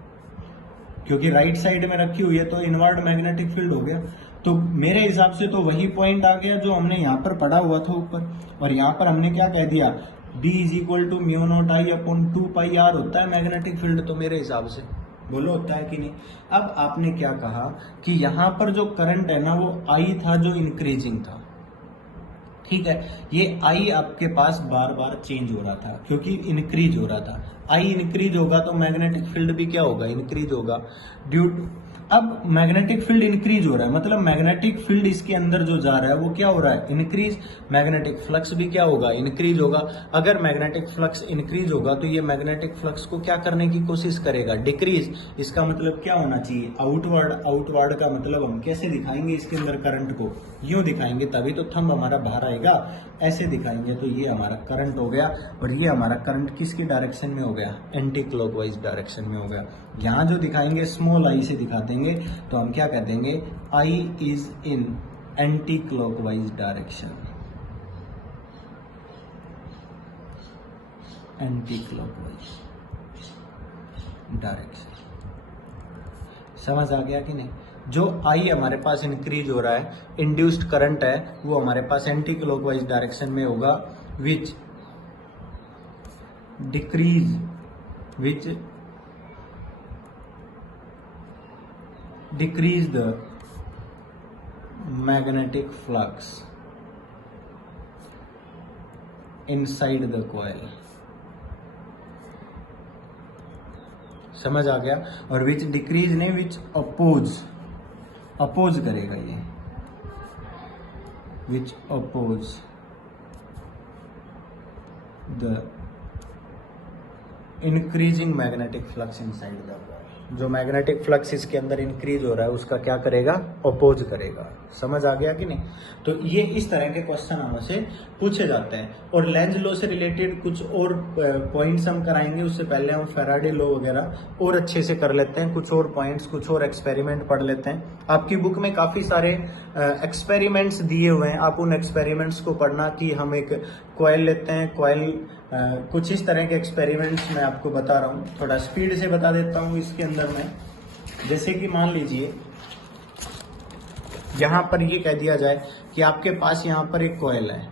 क्योंकि राइट साइड में रखी हुई है तो इनवर्ड मैग्नेटिक फील्ड हो गया। तो मेरे हिसाब से तो वही पॉइंट आ गया जो हमने यहाँ पर पढ़ा हुआ था ऊपर, और यहाँ पर हमने क्या कह दिया, B is equal to mu naught I upon 2πr होता है मैग्नेटिक फील्ड, तो मेरे हिसाब से बोलो होता है कि नहीं। अब आपने क्या कहा कि यहाँ पर जो करंट है ना वो आई था जो इंक्रीजिंग था, ठीक है, ये आई आपके पास बार बार चेंज हो रहा था क्योंकि इंक्रीज हो रहा था। आई इंक्रीज होगा तो मैग्नेटिक फील्ड भी क्या होगा, इंक्रीज होगा। ड्यू अब मैग्नेटिक फील्ड इंक्रीज हो रहा है, मतलब मैग्नेटिक फील्ड इसके अंदर जो जा रहा है वो क्या हो रहा है, इंक्रीज। मैग्नेटिक फ्लक्स भी क्या होगा, इंक्रीज होगा। अगर मैग्नेटिक फ्लक्स इंक्रीज होगा तो ये मैग्नेटिक फ्लक्स को क्या करने की कोशिश करेगा, डिक्रीज। इसका मतलब क्या होना चाहिए, आउटवर्ड। आउटवर्ड का मतलब हम कैसे दिखाएंगे इसके अंदर करंट को, यूं दिखाएंगे तभी तो थंब हमारा बाहर आएगा, ऐसे दिखाएंगे तो ये हमारा करंट हो गया। और ये हमारा करंट किसकी डायरेक्शन में हो गया, एंटी क्लॉकवाइज डायरेक्शन में हो गया। यहाँ जो दिखाएंगे स्मॉल आई से दिखा देंगे तो हम क्या कह देंगे, I is in anti clockwise direction, anti clockwise direction. समझ आ गया कि नहीं। जो आई हमारे पास इंक्रीज हो रहा है, इंड्यूस्ड करंट है, वो हमारे पास एंटी क्लॉकवाइज डायरेक्शन में होगा, which decrease, which decrease the magnetic flux inside the coil. समझ आ गया। और विच डिक्रीज नहीं, विच अपोज करेगा ये, which oppose the increasing magnetic flux inside the coil. जो मैग्नेटिक फ्लक्स इसके अंदर इंक्रीज हो रहा है उसका क्या करेगा, अपोज करेगा। समझ आ गया कि नहीं। तो ये इस तरह के क्वेश्चन हमसे पूछे जाते हैं। और लेंज लॉ से रिलेटेड कुछ और पॉइंट्स हम कराएंगे, उससे पहले हम फैराडे लॉ वगैरह और अच्छे से कर लेते हैं, कुछ और पॉइंट्स, कुछ और एक्सपेरिमेंट पढ़ लेते हैं। आपकी बुक में काफी सारे एक्सपेरिमेंट्स दिए हुए हैं, आप उन एक्सपेरिमेंट्स को पढ़ना कि हम एक कॉइल लेते हैं, कॉइल कुछ इस तरह के एक्सपेरिमेंट्स मैं आपको बता रहा हूँ, थोड़ा स्पीड से बता देता हूँ इसके अंदर में। जैसे कि मान लीजिए यहाँ पर ये कह दिया जाए कि आपके पास यहाँ पर एक कॉइल है,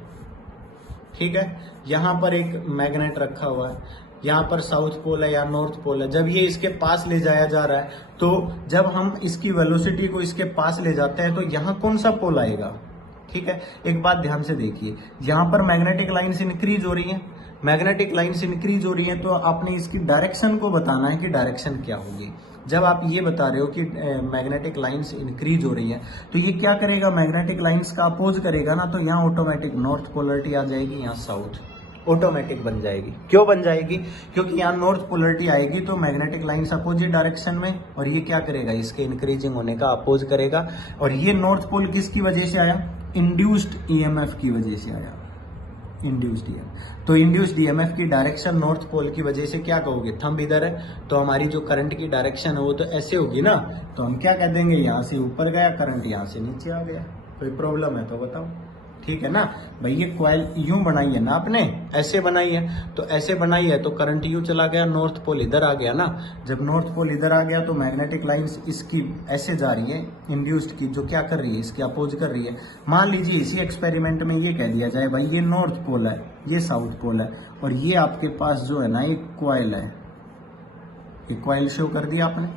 ठीक है, यहाँ पर एक मैग्नेट रखा हुआ है, यहाँ पर साउथ पोल है या नॉर्थ पोल है। जब ये इसके पास ले जाया जा रहा है तो जब हम इसकी वेलोसिटी को इसके पास ले जाते हैं तो यहाँ कौन सा पोल आएगा, ठीक है। एक बात ध्यान से देखिए, यहाँ पर मैग्नेटिक लाइन्स इंक्रीज हो रही हैं, मैग्नेटिक लाइन्स इंक्रीज हो रही हैं, तो आपने इसकी डायरेक्शन को बताना है कि डायरेक्शन क्या होगी। जब आप ये बता रहे हो कि मैग्नेटिक लाइन्स इंक्रीज हो रही हैं तो ये क्या करेगा, मैग्नेटिक लाइन्स का अपोज करेगा ना, तो यहाँ ऑटोमेटिक नॉर्थ पोलरिटी आ जाएगी, यहाँ साउथ ऑटोमेटिक बन जाएगी। क्यों बन जाएगी, क्योंकि यहाँ नॉर्थ पोलरिटी आएगी तो मैग्नेटिक लाइन्स अपोजिट डायरेक्शन में, और ये क्या करेगा, इसके इंक्रीजिंग होने का अपोज करेगा। और ये नॉर्थ पोल किसकी वजह से आया, इंड्यूस्ड ईएमएफ की वजह से आया, इंड्यूस्ड ईएमएफ। तो इंड्यूस्ड ईएमएफ की डायरेक्शन नॉर्थ पोल की वजह से क्या कहोगे, थंब इधर है तो हमारी जो करंट की डायरेक्शन है वो तो ऐसे होगी ना, तो हम क्या कह देंगे, यहाँ से ऊपर गया करंट, यहाँ से नीचे आ गया। कोई प्रॉब्लम है तो बताओ, ठीक है ना भाई, ये कॉइल यूं बनाई है ना आपने, ऐसे बनाई है, तो ऐसे बनाई है तो करंट यूं चला गया, नॉर्थ पोल इधर आ गया ना। जब नॉर्थ पोल इधर आ गया तो मैग्नेटिक लाइंस इसकी ऐसे जा रही है इंड्यूस्ड की, जो क्या कर रही है, इसके अपोज कर रही है। मान लीजिए इसी एक्सपेरिमेंट में ये कह दिया जाए भाई ये नॉर्थ पोल है, ये साउथ पोल है, और ये आपके पास जो है ना एक कॉइल है, ये कॉइल शो कर दिया आपने,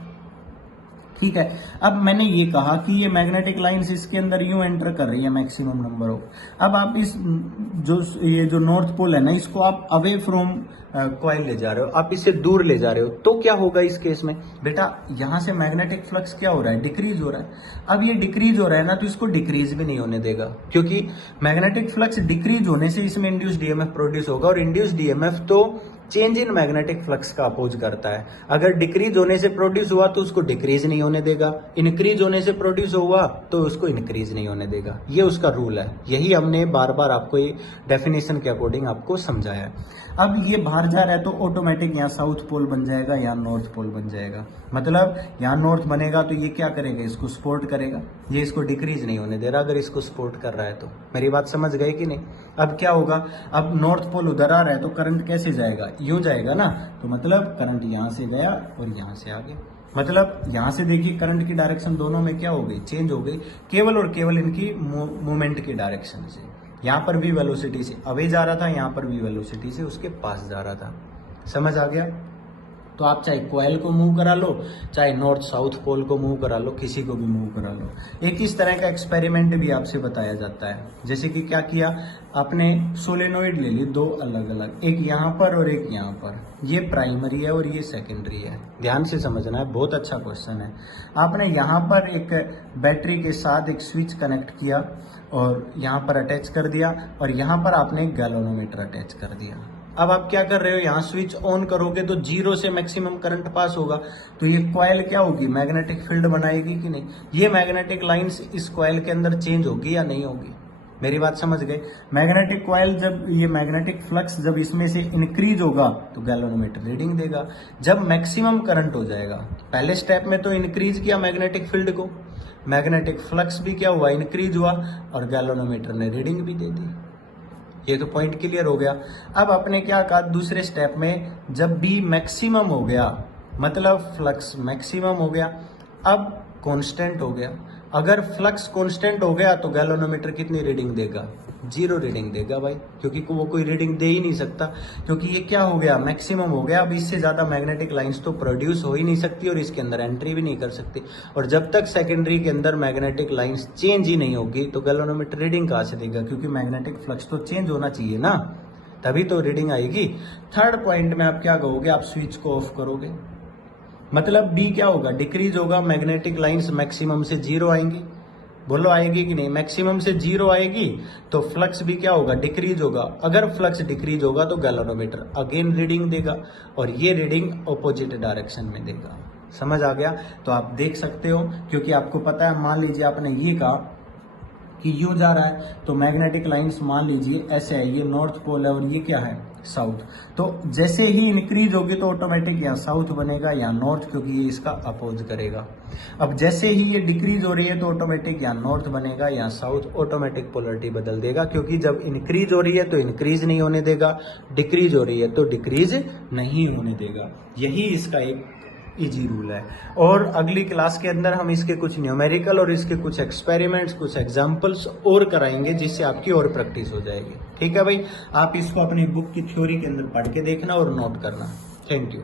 ठीक है। अब मैंने ये कहा कि ये मैग्नेटिक लाइंस इसके अंदर यूं एंटर कर रही है मैक्सिमम नंबर ऑफ। अब आप इस ये जो नॉर्थ पोल है ना, इसको आप अवे फ्रॉम कॉइल ले जा रहे हो, आप इससे दूर ले जा रहे हो, तो क्या होगा इस केस में बेटा, यहां से मैग्नेटिक फ्लक्स क्या हो रहा है, डिक्रीज हो रहा है। अब ये डिक्रीज हो रहा है ना, तो इसको डिक्रीज भी नहीं होने देगा, क्योंकि मैग्नेटिक फ्लक्स डिक्रीज होने से इसमें इंड्यूस्ड डीएमएफ प्रोड्यूस होगा, और इंड्यूस्ड डीएमएफ तो चेंज इन मैग्नेटिक फ्लक्स का अपोज करता है। अगर डिक्रीज होने से प्रोड्यूस हुआ तो उसको डिक्रीज नहीं होने देगा, इंक्रीज होने से प्रोड्यूस हुआ तो उसको इंक्रीज नहीं होने देगा। ये उसका रूल है, यही हमने बार बार आपको ये डेफिनेशन के अकॉर्डिंग आपको समझाया है। अब ये बाहर जा रहा है तो ऑटोमेटिक यहाँ साउथ पोल बन जाएगा, यहाँ नॉर्थ पोल बन जाएगा। मतलब यहाँ नॉर्थ बनेगा तो ये क्या करेगा, इसको सपोर्ट करेगा, ये इसको डिक्रीज नहीं होने दे रहा अगर इसको सपोर्ट कर रहा है तो। मेरी बात समझ गए कि नहीं। अब क्या होगा, अब नॉर्थ पोल उधर आ रहा है तो करंट कैसे जाएगा, यूं जाएगा ना, तो मतलब करंट यहां से गया और यहां से आ गया। मतलब यहां से देखिए करंट की डायरेक्शन दोनों में क्या हो गई, चेंज हो गई, केवल और केवल इनकी मूवमेंट की डायरेक्शन से। यहां पर भी वेलोसिटी से अवे जा रहा था, यहां पर भी वेलोसिटी से उसके पास जा रहा था। समझ आ गया। तो आप चाहे कॉइल को मूव करा लो, चाहे नॉर्थ साउथ पोल को मूव करा लो, किसी को भी मूव करा लो। एक इस तरह का एक्सपेरिमेंट भी आपसे बताया जाता है, जैसे कि क्या किया आपने, सोलेनोइड ले ली दो अलग अलग, एक यहाँ पर और एक यहाँ पर, ये प्राइमरी है और ये सेकेंडरी है। ध्यान से समझना है, बहुत अच्छा क्वेश्चन है। आपने यहाँ पर एक बैटरी के साथ एक स्विच कनेक्ट किया और यहाँ पर अटैच कर दिया, और यहाँ पर आपने एक गैल्वेनोमीटर अटैच कर दिया। अब आप क्या कर रहे हो, यहाँ स्विच ऑन करोगे तो 0 से मैक्सिमम करंट पास होगा, तो ये कॉइल क्या होगी, मैग्नेटिक फील्ड बनाएगी कि नहीं। ये मैग्नेटिक लाइंस इस कॉइल के अंदर चेंज होगी या नहीं होगी, मेरी बात समझ गए। मैग्नेटिक कॉइल जब ये मैग्नेटिक फ्लक्स जब इसमें से इंक्रीज होगा तो गैल्वेनोमीटर रीडिंग देगा। जब मैक्सिमम करंट हो जाएगा, पहले स्टेप में तो इंक्रीज किया मैग्नेटिक फील्ड को, मैग्नेटिक फ्लक्स भी क्या हुआ, इंक्रीज हुआ, और गैल्वेनोमीटर ने रीडिंग भी दे दी। ये तो पॉइंट क्लियर हो गया। अब आपने क्या कहा दूसरे स्टेप में, जब भी मैक्सिमम हो गया, मतलब फ्लक्स मैक्सिमम हो गया, अब कांस्टेंट हो गया। अगर फ्लक्स कांस्टेंट हो गया तो गैल्वेनोमीटर कितनी रीडिंग देगा, 0 रीडिंग देगा भाई, क्योंकि वो कोई रीडिंग दे ही नहीं सकता, क्योंकि ये क्या हो गया, मैक्सिमम हो गया। अब इससे ज्यादा मैग्नेटिक लाइंस तो प्रोड्यूस हो ही नहीं सकती और इसके अंदर एंट्री भी नहीं कर सकती, और जब तक सेकेंडरी के अंदर मैग्नेटिक लाइंस चेंज ही नहीं होगी तो गैल्वेनोमीटर रीडिंग कहां से देगा, क्योंकि मैग्नेटिक फ्लक्स तो चेंज होना चाहिए ना, तभी तो रीडिंग आएगी। थर्ड पॉइंट में आप क्या कहोगे, आप स्विच को ऑफ करोगे, मतलब बी क्या होगा, डिक्रीज होगा, मैग्नेटिक लाइंस मैक्सिमम से 0 आएंगी। बोलो आएगी कि नहीं, मैक्सिमम से 0 आएगी तो फ्लक्स भी क्या होगा, डिक्रीज होगा। अगर फ्लक्स डिक्रीज होगा तो गैल्वेनोमीटर अगेन रीडिंग देगा, और ये रीडिंग ऑपोजिट डायरेक्शन में देगा। समझ आ गया। तो आप देख सकते हो, क्योंकि आपको पता है, मान लीजिए आपने ये कहा कि यूं जा रहा है तो मैग्नेटिक लाइंस मान लीजिए ऐसे है, ये नॉर्थ पोल है और ये क्या है, साउथ। तो जैसे ही इंक्रीज होगी तो ऑटोमेटिक या साउथ बनेगा या नॉर्थ, क्योंकि ये इसका अपोज करेगा। अब जैसे ही ये डिक्रीज हो रही है तो ऑटोमेटिक या नॉर्थ बनेगा या साउथ, ऑटोमेटिक पोलरिटी बदल देगा, क्योंकि जब इंक्रीज हो रही है तो इंक्रीज नहीं होने देगा, डिक्रीज हो रही है तो डिक्रीज नहीं होने देगा। यही इसका एक इजी रूल है। और अगली क्लास के अंदर हम इसके कुछ न्यूमेरिकल और इसके कुछ एक्सपेरिमेंट्स, कुछ एग्जांपल्स और कराएंगे, जिससे आपकी और प्रैक्टिस हो जाएगी। ठीक है भाई, आप इसको अपनी बुक की थ्योरी के अंदर पढ़ के देखना और नोट करना। Thank you.